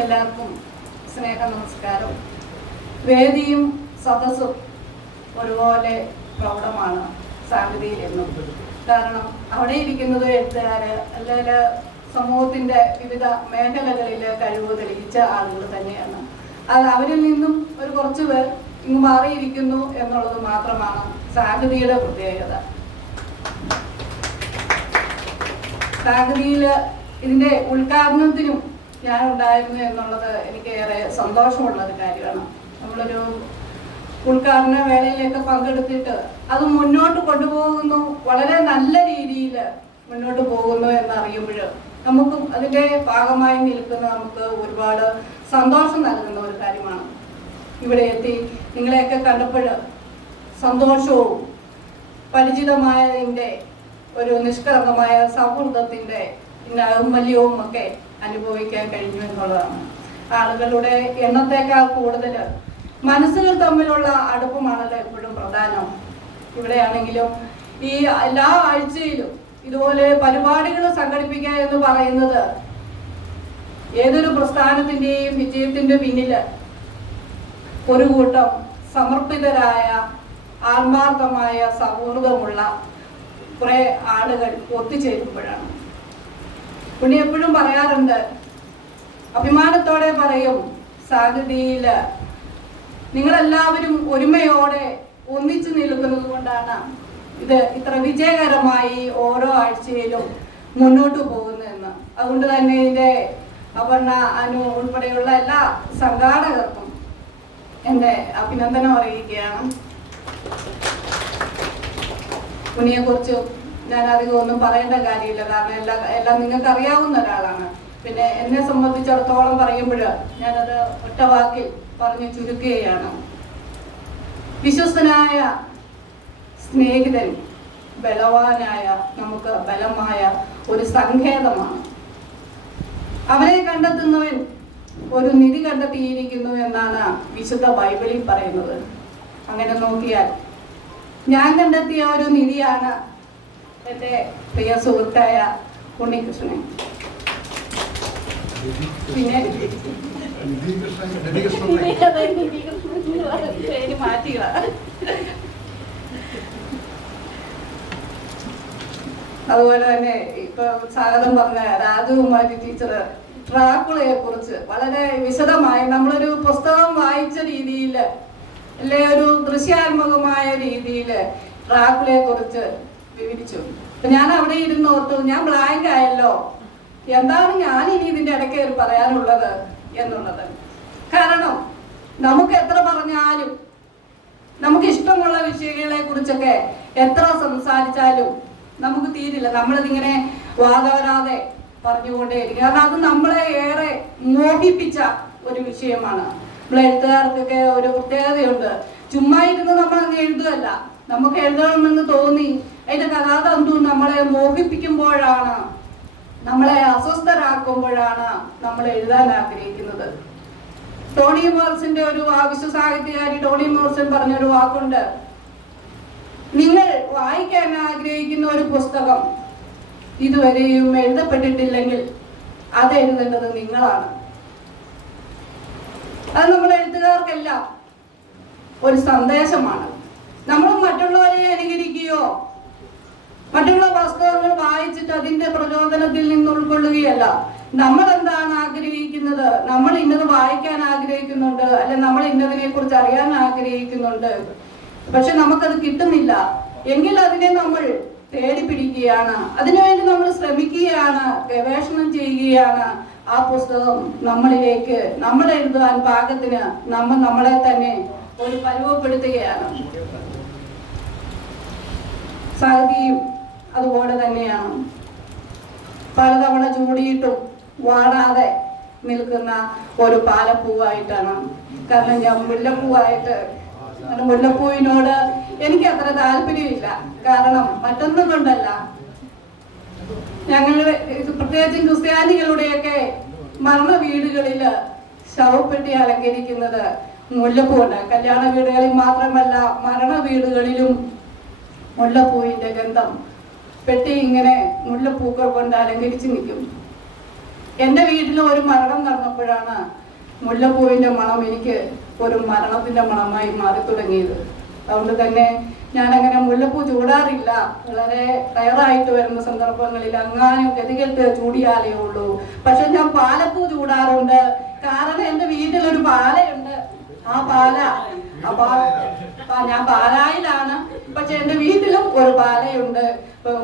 എല്ലാവർക്കും സ്നേഹ നമസ്കാരം. വേദിയും സദസ്സും ഒരുപോലെ പ്രൗഢമാണ് സാഹിതിയിൽ എന്നും. കാരണം അവിടെ ഇരിക്കുന്നത് എഴുത്തുകാര് അല്ലെങ്കിൽ സമൂഹത്തിന്റെ വിവിധ മേഖലകളിൽ കഴിവ് തെളിയിച്ച ആളുകൾ തന്നെയാണ്. അത് അവരിൽ നിന്നും ഒരു കുറച്ച് പേർ ഇങ്ങ് മാറിയിരിക്കുന്നു എന്നുള്ളത് മാത്രമാണ് സാഹിതിയുടെ പ്രത്യേകത. സാഹിതിയിൽ ഇതിന്റെ ഉദ്ഘാടനത്തിനും ഞാൻ ഉണ്ടായിരുന്നു എന്നുള്ളത് എനിക്ക് ഏറെ സന്തോഷമുള്ള ഒരു കാര്യമാണ്. നമ്മളൊരു ഉദ്ഘാടന വേളയിലേക്ക് പങ്കെടുത്തിട്ട് അത് മുന്നോട്ട് കൊണ്ടുപോകുന്നു, വളരെ നല്ല രീതിയിൽ മുന്നോട്ട് പോകുന്നു എന്നറിയുമ്പോൾ നമുക്കും അതിൻ്റെ ഭാഗമായി നിൽക്കുന്ന നമുക്ക് ഒരുപാട് സന്തോഷം നൽകുന്ന ഒരു കാര്യമാണ്. ഇവിടെ എത്തി നിങ്ങളെയൊക്കെ കണ്ടപ്പോൾ സന്തോഷവും പരിചിതമായതിൻ്റെ ഒരു നിഷ്കളങ്കമായ സൗഹൃദത്തിൻ്റെ നൈർമല്യവും ഒക്കെ അനുഭവിക്കാൻ കഴിഞ്ഞു എന്നുള്ളതാണ്. ആളുകളുടെ എണ്ണത്തേക്കാൾ കൂടുതൽ മനസ്സുകൾ തമ്മിലുള്ള അടുപ്പമാണല്ലോ എപ്പോഴും പ്രധാനം. ഇവിടെയാണെങ്കിലും ഈ എല്ലാ ആഴ്ചയിലും ഇതുപോലെ പരിപാടികൾ സംഘടിപ്പിക്കുക എന്ന് പറയുന്നത് ഏതൊരു പ്രസ്ഥാനത്തിൻ്റെയും വിജയത്തിൻ്റെ പിന്നിൽ ഒരു കൂട്ടം സമർപ്പിതരായ ആത്മാർത്ഥമായ സൗഹൃദമുള്ള കുറെ ആളുകൾ ഒത്തുചേരുമ്പോഴാണ്. പുള്ളി എപ്പോഴും പറയാറുണ്ട്, അഭിമാനത്തോടെ പറയും, സാഹിതിയിൽ നിങ്ങളെല്ലാവരും ഒരുമയോടെ ഒന്നിച്ചു നിൽക്കുന്നത് കൊണ്ടാണ് ഇത് ഇത്ര വിജയകരമായി ഓരോ ആഴ്ചയിലും മുന്നോട്ട് പോകുന്നതെന്ന്. അതുകൊണ്ട് തന്നെ ഇതിൻ്റെ അപർണ, അനു ഉൾപ്പെടെയുള്ള എല്ലാ സംഘാടകർക്കും എൻ്റെ അഭിനന്ദനം അറിയിക്കുകയാണ്. പുനിയെ കുറിച്ച് ഞാൻ അധികം ഒന്നും പറയേണ്ട കാര്യമില്ല, കാരണം എല്ലാം നിങ്ങൾക്ക് അറിയാവുന്ന ഒരാളാണ്. പിന്നെ എന്നെ സംബന്ധിച്ചിടത്തോളം പറയുമ്പോൾ ഞാനത് ഒറ്റ വാക്കിൽ പറഞ്ഞു ചുരുക്കുകയാണ്. വിശ്വസ്തനായ സ്നേഹിതൻ, ബലവാനായ നമുക്ക് ബലമായ ഒരു സങ്കേതമാണ്. അവനെ കണ്ടെത്തുന്നവൻ ഒരു നിധി കണ്ടെത്തിയിരിക്കുന്നു എന്നാണ് വിശുദ്ധ ബൈബിളിൽ പറയുന്നത്. അങ്ങനെ നോക്കിയാൽ ഞാൻ കണ്ടെത്തിയ ഒരു നിധിയാണ് എൻ്റെ പ്രിയ സുഹൃത്തായ ഉണ്ണികൃഷ്ണൻ. പിന്നെ പേര് മാറ്റുക. അതുപോലെ തന്നെ ഇപ്പൊ സ്വാഗതം പറഞ്ഞ രാജകുമാരി ടീച്ചർ ഡ്രാക്കുളയെ കുറിച്ച് വളരെ വിശദമായി നമ്മളൊരു പുസ്തകം വായിച്ച രീതിയിൽ അല്ലെ ഒരു ദൃശ്യാത്മകമായ രീതിയിൽ ഡ്രാക്കുളയെ കുറിച്ച് വിവരിച്ചു. അപ്പൊ ഞാൻ അവിടെ ഇരുന്ന് ഓർത്തു, ഞാൻ ബ്ലാങ്ക് ആയല്ലോ, എന്താണ് ഞാൻ ഇനി ഇതിന്റെ ഇടയ്ക്ക് പറയാനുള്ളത് എന്നുള്ളത്. കാരണം നമുക്ക് എത്ര പറഞ്ഞാലും, നമുക്ക് ഇഷ്ടമുള്ള വിഷയങ്ങളെ കുറിച്ചൊക്കെ എത്ര സംസാരിച്ചാലും നമുക്ക് തീരില്ല. നമ്മളിതിങ്ങനെ വാദവരാതെ പറഞ്ഞുകൊണ്ടേയിരിക്കും. കാരണം അത് നമ്മളെ ഏറെ മോഹിപ്പിച്ച ഒരു വിഷയമാണ്. നമ്മൾ എഴുത്തുകാർക്കൊക്കെ ഒരു പ്രത്യേകതയുണ്ട്. ചുമ്മാ ഇരുന്ന് നമ്മൾ അങ്ങ് എഴുതുകയല്ല, നമുക്ക് എഴുതണമെന്ന് തോന്നി അതിന്റെ കഥാതന്തു നമ്മളെ മോഹിപ്പിക്കുമ്പോഴാണ്, നമ്മളെ അസ്വസ്ഥരാക്കുമ്പോഴാണ് നമ്മൾ എഴുതാൻ ആഗ്രഹിക്കുന്നത്. ടോണി മോറിസന്റെ ഒരു വിശ്വസാഹിത്യകാരി ടോണി മോറിസൺ പറഞ്ഞൊരു വാക്കുണ്ട്, നിങ്ങൾ വായിക്കാൻ ആഗ്രഹിക്കുന്ന ഒരു പുസ്തകം ഇതുവരെയും എഴുതപ്പെട്ടിട്ടില്ലെങ്കിൽ അത് എഴുതേണ്ടത് നിങ്ങളാണ്. അത് നമ്മുടെ എഴുത്തുകാർക്കെല്ലാം ഒരു സന്ദേശമാണ്. നമ്മൾ മറ്റുള്ളവരെ അനുകരിക്കുകയോ മറ്റുള്ള പുസ്തകങ്ങൾ വായിച്ചിട്ട് അതിന്റെ പ്രചോദനത്തിൽ നിന്ന് ഉൾക്കൊള്ളുകയല്ല. നമ്മൾ എന്താണ് ആഗ്രഹിക്കുന്നത്, നമ്മൾ ഇന്നത് വായിക്കാൻ ആഗ്രഹിക്കുന്നുണ്ട്, അല്ലെ നമ്മൾ ഇന്നതിനെ കുറിച്ച് അറിയാൻ ആഗ്രഹിക്കുന്നുണ്ട്, പക്ഷെ നമുക്കത് കിട്ടുന്നില്ല എങ്കിൽ അതിനെ നമ്മൾ തേടി പിടിക്കുകയാണ്, അതിനുവേണ്ടി നമ്മൾ ശ്രമിക്കുകയാണ്, ഗവേഷണം ചെയ്യുകയാണ്. ആ പുസ്തകം നമ്മളിലേക്ക്, നമ്മൾ എഴുതാൻ പാകത്തിന് നമ്മളെ തന്നെ ഒരു പരുവപ്പെടുത്തുകയാണ്. സാഹിതിയും അതുപോലെ തന്നെയാണ്. പലതവണ ചൂടിയിട്ടും വാടാതെ നിൽക്കുന്ന ഒരു പാലപ്പൂവായിട്ടാണ്. കാരണം ഞാൻ മുല്ലപ്പൂവായിട്ട്, മുല്ലപ്പൂവിനോട് എനിക്ക് അത്ര താല്പര്യമില്ല. കാരണം മറ്റൊന്നും കൊണ്ടല്ല, ഞങ്ങളുടെ പ്രത്യേകിച്ചും ക്രിസ്ത്യാനികളുടെയൊക്കെ മരണ വീടുകളിൽ ശവപ്പെട്ടി അലങ്കരിക്കുന്നത് മുല്ലപ്പൂവുണ്ട്. കല്യാണ വീടുകളിൽ മാത്രമല്ല, മരണ വീടുകളിലും മുല്ലപ്പൂവിന്റെ ഗന്ധം പെട്ടി ഇങ്ങനെ മുല്ലപ്പൂക്കൾ കൊണ്ട് അലങ്കരിച്ച് നിൽക്കും. എൻ്റെ വീട്ടിൽ ഒരു മരണം നടന്നപ്പോഴാണ് മുല്ലപ്പൂവിൻ്റെ മണം എനിക്ക് ഒരു മരണത്തിൻ്റെ മണമായി മാറി തുടങ്ങിയത്. അതുകൊണ്ട് തന്നെ ഞാനങ്ങനെ മുല്ലപ്പൂ ചൂടാറില്ല. വളരെ റയറായിട്ട് വരുന്ന സന്ദർഭങ്ങളിൽ അങ്ങാനും ഗതികെട്ട് ചൂടിയാലേ ഉള്ളൂ. പക്ഷെ ഞാൻ പാലപ്പൂ ചൂടാറുണ്ട്. കാരണം എൻ്റെ വീട്ടിലൊരു പാലയുണ്ട്. ആ പാല ഞാൻ പാലായിലാണ്, പക്ഷെ എൻ്റെ വീട്ടിലും ഒരു പാലയുണ്ട്.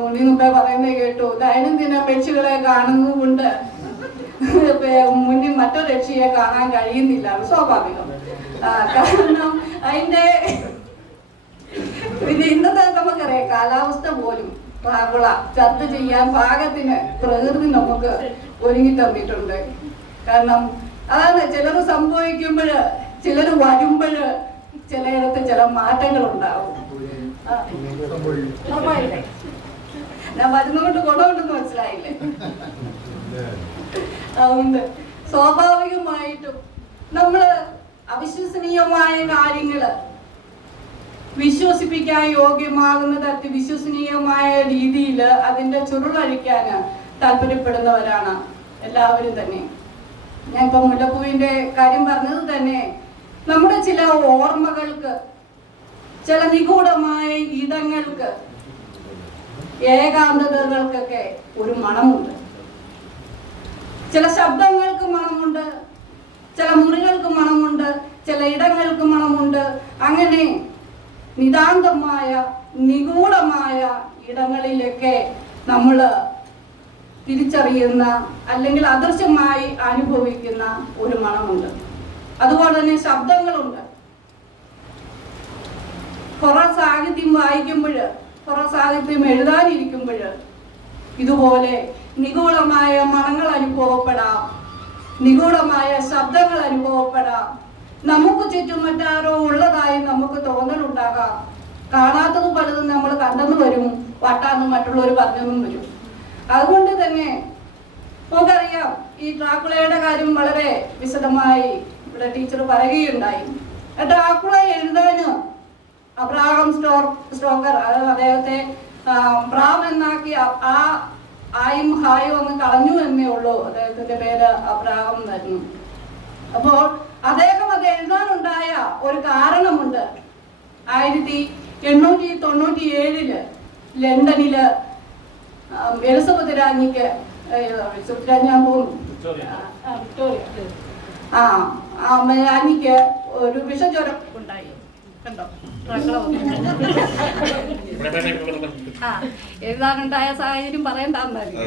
മുന്നേ പറയുന്നത് കേട്ടു, ദൈനംദിന പക്ഷികളെ കാണുന്നതുകൊണ്ട് മുന്നിൽ മറ്റൊരു രക്ഷയെ കാണാൻ കഴിയുന്നില്ല. സ്വാഭാവികം. കാരണം അതിൻ്റെ പിന്നെ ഇന്നത്തെ നമുക്കറിയാം, കാലാവസ്ഥ പോലും ചർച്ച ചെയ്യാൻ പാകത്തിന് പ്രകൃതി നമുക്ക് ഒരുങ്ങി തന്നിട്ടുണ്ട്. കാരണം അതാണ് ചിലർ സംഭവിക്കുമ്പോൾ, ചിലർ വരുമ്പോൾ ചിലയിടത്ത് ചില മാറ്റങ്ങൾ ഉണ്ടാവും. ഞാൻ വരുന്നതുകൊണ്ട് ഗുണമുണ്ടെന്ന് മനസ്സിലായില്ലേ? അതുകൊണ്ട് സ്വാഭാവികമായിട്ടും നമ്മള് അവിശ്വസനീയമായ കാര്യങ്ങള് വിശ്വസിപ്പിക്കാൻ യോഗ്യമാകുന്ന തരത്തിൽ വിശ്വസനീയമായ രീതിയിൽ അതിന്റെ ചുരുളഴിക്കാൻ താല്പര്യപ്പെടുന്നവരാണ് എല്ലാവരും തന്നെ. ഞാൻ ഇപ്പൊ മുല്ലപ്പൂവിന്റെ കാര്യം പറഞ്ഞത് തന്നെ നമ്മുടെ ചില ഓർമ്മകൾക്ക്, ചില നിഗൂഢമായ ഇടങ്ങൾക്ക്, ഏകാന്തതകൾക്കൊക്കെ ഒരു മണമുണ്ട്. ചില ശബ്ദങ്ങൾക്ക് മണമുണ്ട്, ചില മുറികൾക്ക് മണമുണ്ട്, ചില ഇടങ്ങൾക്ക് മണമുണ്ട്. അങ്ങനെ നിതാന്തമായ നിഗൂഢമായ ഇടങ്ങളിലൊക്കെ നമ്മൾ തിരിച്ചറിയുന്ന അല്ലെങ്കിൽ അദൃശ്യമായി അനുഭവിക്കുന്ന ഒരു മണമുണ്ട്. അതുപോലെ തന്നെ ശബ്ദങ്ങളുണ്ട്. കുറെ സാഹിത്യം വായിക്കുമ്പോൾ, കുറെ സാഹിത്യം എഴുതാനിരിക്കുമ്പോൾ ഇതുപോലെ നിഗൂഢമായ മണങ്ങൾ അനുഭവപ്പെടാം, നിഗൂഢമായ ശബ്ദങ്ങൾ അനുഭവപ്പെടാം. നമുക്ക് ചുറ്റും മറ്റാരോ ഉള്ളതായി നമുക്ക് തോന്നലുണ്ടാകാം. കാണാത്തത് പലതും നമ്മൾ കണ്ടെന്ന് വരും, വട്ടാന്ന് മറ്റുള്ളവർ പറഞ്ഞെന്നും വരും. അതുകൊണ്ട് തന്നെ നമുക്കറിയാം, ഈ ഡ്രാക്കുളയുടെ കാര്യം വളരെ വിശദമായി ഇവിടെ ടീച്ചർ പറയുകയുണ്ടായി. ഡ്രാക്കുള എഴുതാന് അബ്രഹാം സ്റ്റോക്കർ അദ്ദേഹത്തെ ബ്രാം എന്നാക്കി ആ ആയും ഹായും അങ്ങ് കളഞ്ഞു എന്നേ ഉള്ളൂ. അദ്ദേഹത്തിന്റെ പേര് അബ്രഹാം എന്നായിരുന്നു. അപ്പോൾ അദ്ദേഹം അത് എഴുതാനുണ്ടായ ഒരു കാരണമുണ്ട്. 1897 ലണ്ടനില് എലിസബത്ത് രാജ്ഞിക്ക് രാജ്ഞിക്ക് ഒരു വിഷജ്വരം ഉണ്ടായി. കണ്ടോ, എഴുതാനുണ്ടായ സാഹചര്യം പറയണ്ടെന്നായിരുന്നു.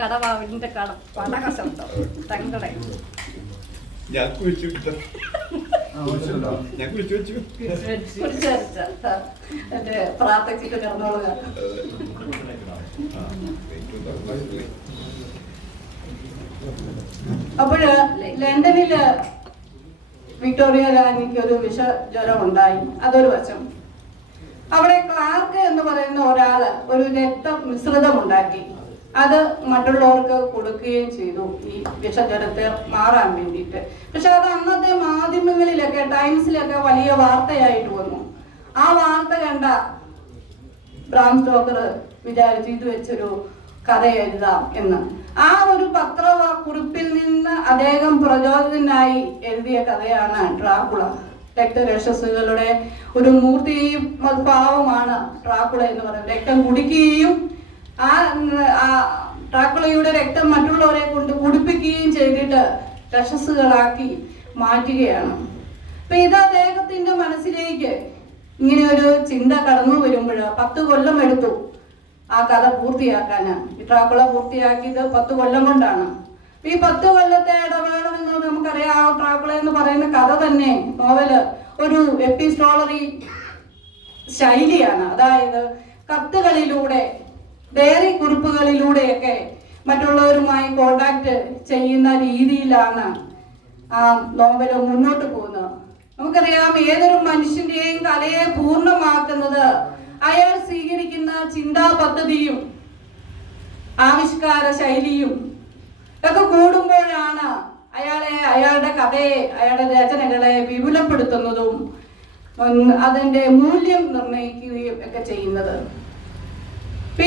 കടവാവിന്റെ പടക ശബ്ദം തങ്ങളെ പ്രാർത്ഥിച്ചിട്ട് കിടന്നോളുക. അപ്പോഴ് ലണ്ടനില് വിക്ടോറിയ രാജ്ഞിക്ക് ഒരു വിഷജ്വരം ഉണ്ടായി. അതൊരു വശം. അവിടെ ക്ലാർക്ക് എന്ന് പറയുന്ന ഒരാള് ഒരു രക്തമിശ്രിതം ഉണ്ടാക്കി. അത് മറ്റുള്ളവർക്ക് കൊടുക്കുകയും ചെയ്തു, ഈ വിഷജ്വരത്തെ മാറാൻ വേണ്ടിയിട്ട്. പക്ഷെ അത് അന്നത്തെ മാധ്യമങ്ങളിലൊക്കെ, ടൈംസിലൊക്കെ വലിയ വാർത്തയായിട്ട് വന്നു. ആ വാർത്ത കണ്ട ബ്രാം സ്റ്റോക്കർ വിചാരിച്ചു ഇത് വെച്ചൊരു കഥ എഴുതാം എന്ന്. ആ ഒരു പത്രക്കുറിപ്പിൽ നിന്ന് അദ്ദേഹം പ്രചോദിതനായി എഴുതിയ കഥയാണ് ഡ്രാക്കുള. രക്തരക്ഷസുകളുടെ ഒരു മൂർത്തി ഭാവമാണ് ഡ്രാക്കുള എന്ന് പറയുന്നത്. രക്തം കുടിക്കുകയും ആ ഡ്രാക്കുളയുടെ രക്തം മറ്റുള്ളവരെ കൊണ്ട് കുടിപ്പിക്കുകയും ചെയ്തിട്ട് രക്ഷസുകളാക്കി മാറ്റുകയാണ്. അപ്പൊ ഇത് അദ്ദേഹത്തിന്റെ മനസ്സിലേക്ക് ഇങ്ങനെ ഒരു ചിന്ത കടന്നു വരുമ്പോൾ 10 കൊല്ലം എടുത്തു ആ കഥ പൂർത്തിയാക്കാന്. ഈ ഡ്രാക്കുള പൂർത്തിയാക്കിയത് 10 കൊല്ലം കൊണ്ടാണ്. ഈ 10 കൊല്ലത്തെ ഇടവേള എന്ന് നമുക്കറിയാം. ആ ഡ്രാക്കുള എന്ന് പറയുന്ന കഥ തന്നെ, നോവല്, ഒരു എപ്പിസ്റ്റോളറി ശൈലിയാണ്. അതായത് കത്തുകളിലൂടെ, ഡയറി കുറിപ്പുകളിലൂടെയൊക്കെ മറ്റുള്ളവരുമായി കോണ്ടാക്ട് ചെയ്യുന്ന രീതിയിലാണ് ആ നോവല് മുന്നോട്ട് പോകുന്നത്. നമുക്കറിയാം, ഏതൊരു മനുഷ്യന്റെയും കലയെ പൂർണ്ണമാക്കുന്നത് അയാൾ സ്വീകരിക്കുന്ന ചിന്താ പദ്ധതിയും ആവിഷ്കാര ശൈലിയും ഒക്കെ കൂടുമ്പോഴാണ് അയാളുടെ കഥയെ, അയാളുടെ രചനകളെ വിപുലപ്പെടുത്തുന്നതും അതിന്റെ മൂല്യം നിർണ്ണയിക്കുകയും ഒക്കെ ചെയ്യുന്നത്.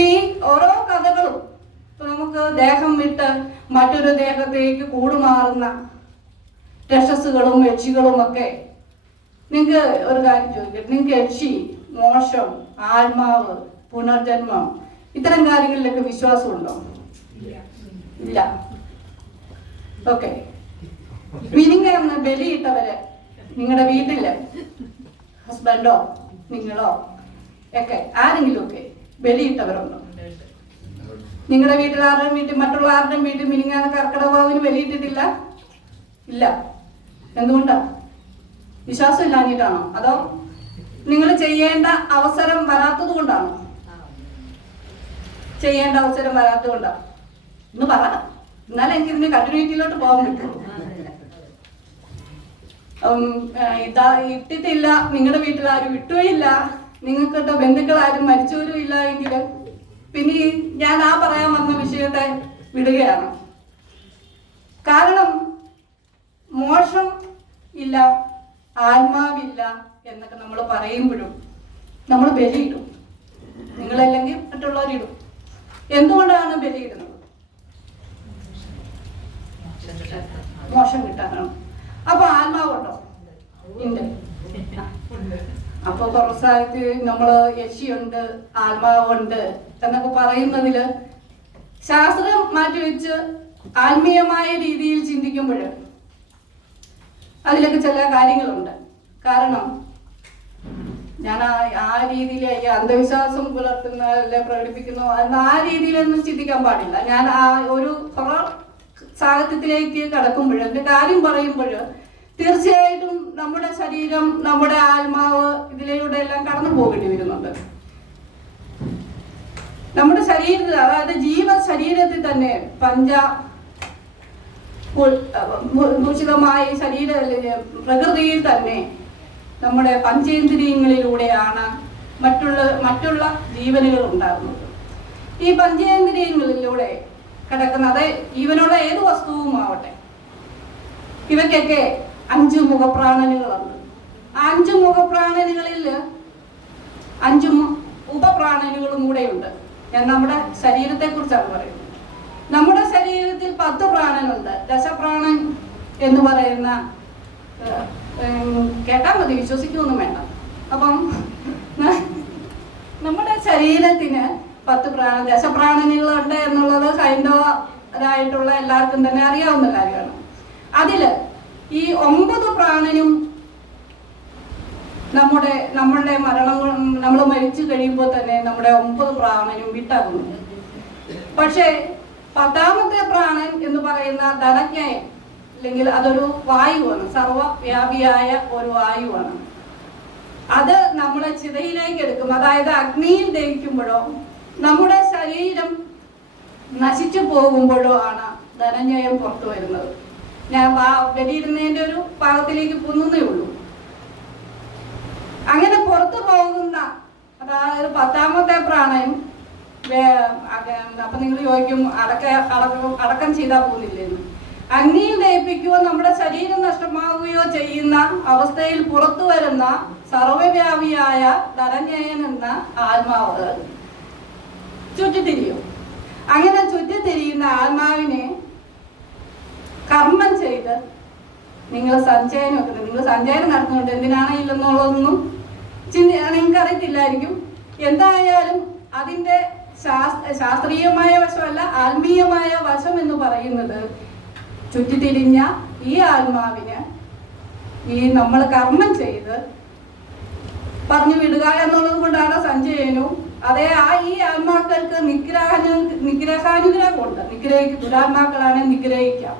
ഈ ഓരോ കഥകളും ദേഹം വിട്ട് മറ്റൊരു ദേഹത്തേക്ക് കൂടുമാറുന്ന രക്ഷസുകളും യക്ഷികളും ഒക്കെ. നിങ്ങൾക്ക് ഒരു കാര്യം ചോദിക്കട്ടെ, നിങ്ങൾക്ക് യക്ഷി, മോശം, ആത്മാവ്, പുനർജന്മം ഇത്തരം കാര്യങ്ങളിലൊക്കെ വിശ്വാസമുണ്ടോ? ഇല്ല. ഓക്കെ. മിനിങ്ങന്ന് ബലിയിട്ടവര് നിങ്ങളുടെ വീട്ടില് ഹസ്ബൻഡോ നിങ്ങളോ ഒക്കെ ആരെങ്കിലും ഒക്കെ ബലിയിട്ടവരുണ്ടോ? നിങ്ങളുടെ വീട്ടിൽ ആരുടെയും വീട്ടിൽ മറ്റുള്ള ആരുടെയും വീട്ടിൽ മിനിങ്ങാന്ന് കർക്കിടകവാവിന് ബലിയിട്ടിട്ടില്ല? ഇല്ല. എന്തുകൊണ്ടാ? വിശ്വാസം ഇല്ലാഞ്ഞിട്ടാണോ? അതോ നിങ്ങൾ ചെയ്യേണ്ട അവസരം വരാത്തത് കൊണ്ടാണോ? ചെയ്യേണ്ട അവസരം വരാത്തത് കൊണ്ടാ? ഇന്ന് പറ, എന്നാലും എനിക്ക് ഇതിന്റെ കണ്ടിന്യൂറ്റിയിലോട്ട് പോകാൻ പറ്റുള്ളൂ. ഇട്ടിട്ടില്ല, നിങ്ങളുടെ വീട്ടിൽ ആരും ഇട്ടുകയില്ല, നിങ്ങൾക്കിട്ട് ബന്ധുക്കൾ ആരും മരിച്ചവരും ഇല്ല എങ്കിൽ പിന്നെ ഞാൻ ആ പറയാൻ വന്ന വിഷയത്തെ വിടുകയാണ്. കാരണം മോശം ഇല്ല, ആത്മാവില്ല എന്നൊക്കെ നമ്മൾ പറയുമ്പോഴും നമ്മൾ ബലിയിടും. നിങ്ങളല്ലെങ്കിൽ മറ്റുള്ളവരിടും. എന്തുകൊണ്ടാണ് ബലിയിടുന്നത്? മോശം കിട്ടാനാണ്. അപ്പൊ ആത്മാവുണ്ടോ? ഉണ്ട്. അപ്പൊ കുറച്ചായിട്ട് നമ്മള് യക്ഷിയുണ്ട്, ആത്മാവുണ്ട് എന്നൊക്കെ പറയുന്നതില് ശാസ്ത്രം മാറ്റിവെച്ച് ആത്മീയമായ രീതിയിൽ ചിന്തിക്കുമ്പോൾ അതിലൊക്കെ ചില കാര്യങ്ങളുണ്ട്. കാരണം ഞാൻ ആ രീതിയിൽ അന്ധവിശ്വാസം പുലർത്തുന്ന അല്ലെ പ്രകടിപ്പിക്കുന്നു എന്ന ആ രീതിയിലൊന്നും ചിന്തിക്കാൻ പാടില്ല. ഞാൻ ആ ഒരു ഹൊറർ സാഹിത്യത്തിലേക്ക് കടക്കുമ്പോൾ അതിന്റെ കാര്യം പറയുമ്പോൾ തീർച്ചയായിട്ടും നമ്മുടെ ശരീരം, നമ്മുടെ ആത്മാവ് ഇതിലൂടെ എല്ലാം കടന്നു പോകേണ്ടി വരുന്നുണ്ട്. നമ്മുടെ ശരീരത്തിൽ, അതായത് ശരീരത്തിൽ തന്നെ ഭൂഷിതമായ പ്രകൃതിയിൽ തന്നെ നമ്മുടെ പഞ്ചേന്ദ്രിയങ്ങളിലൂടെയാണ് മറ്റുള്ള ജീവനുകൾ ഉണ്ടാകുന്നത്. ഈ പഞ്ചേന്ദ്രിയങ്ങളിലൂടെ കിടക്കുന്ന, അത് ജീവനുള്ള ഏത് വസ്തുവും ആവട്ടെ, ഇവയ്ക്കൊക്കെ 5 മുഖപ്രാണനുകളുണ്ട്. ആ 5 മുഖപ്രാണനുകളിൽ 5 ഉപപ്രാണനുകളും കൂടെയുണ്ട്. ഞാൻ നമ്മുടെ ശരീരത്തെ കുറിച്ചാണ് പറയുന്നത്. നമ്മുടെ ശരീരത്തിൽ 10 പ്രാണനുണ്ട്. ദശപ്രാണൻ എന്ന് പറയുന്ന, കേട്ടാൽ മതി, വിശ്വസിക്കൊന്നും വേണ്ട. അപ്പം നമ്മുടെ ശരീരത്തിന് 10 ദശപ്രാണനുകളുണ്ട് എന്നുള്ളത് ഹൈന്ദവരായിട്ടുള്ള എല്ലാവർക്കും തന്നെ അറിയാവുന്ന കാര്യമാണ്. അതില് ഈ 9 പ്രാണനും നമ്മളുടെ നമ്മൾ മരിച്ചു കഴിയുമ്പോൾ തന്നെ നമ്മുടെ 9 പ്രാണനും വിട്ടാകുന്നു. പക്ഷേ 10ാമത്തെ പ്രാണൻ എന്ന് പറയുന്ന ധനജ്ഞയൻ, അല്ലെങ്കിൽ അതൊരു വായുവാണ്, സർവവ്യാപിയായ ഒരു വായുവാണ്. അത് നമ്മളെ ചിതയിലേക്ക് എടുക്കും. അതായത് അഗ്നിയിൽ ദഹിക്കുമ്പോഴോ നമ്മുടെ ശരീരം നശിച്ചു പോകുമ്പോഴോ ആണ് ധനഞ്ജയം പുറത്തു വരുന്നത്. ഞാൻ വെടിയിടുന്നതിന്റെ ഒരു പാകത്തിലേക്ക് പോകുന്നേ ഉള്ളൂ. അങ്ങനെ പുറത്തു പോകുന്ന, അതായത് 10ാമത്തെ പ്രാണൻ, അപ്പൊ നിങ്ങൾ ചോദിക്കും അടക്കം ചെയ്താൽ പോകുന്നില്ലെന്ന്. അഗ്നിയിൽ ദഹിപ്പിക്കുകയോ നമ്മുടെ ശരീരം നഷ്ടമാവുകയോ ചെയ്യുന്ന അവസ്ഥയിൽ പുറത്തു വരുന്ന സർവവ്യാപിയായ ധനഞ്ജയൻ എന്ന ആത്മാവ് ചുറ്റിത്തിരിയും. അങ്ങനെ ചുറ്റിത്തിരിയുന്ന ആത്മാവിനെ കർമ്മം ചെയ്ത് നിങ്ങൾ സഞ്ചയനം വെക്കുന്നത്. നിങ്ങൾ സഞ്ചയനം നടത്തുന്നുണ്ട്, എന്തിനാണ് ഇല്ലെന്നുള്ളതൊന്നും നിങ്ങൾക്ക് അറിയത്തില്ലായിരിക്കും. എന്തായാലും അതിൻ്റെ ശാസ്ത്രീയമായ വശമല്ല, ആത്മീയമായ വശം എന്ന് പറയുന്നത് ചുറ്റിത്തിരിഞ്ഞ ഈ ആത്മാവിന് ഈ നമ്മൾ കർമ്മം ചെയ്ത് പറഞ്ഞു വിടുക എന്നുള്ളത് കൊണ്ടാണ് സഞ്ചയനവും. അതേ ഈ ആത്മാക്കൾക്ക് നിഗ്രഹാനുഗ്രഹമുണ്ട്. ദുരാത്മാക്കളാണ് നിഗ്രഹിക്കാം,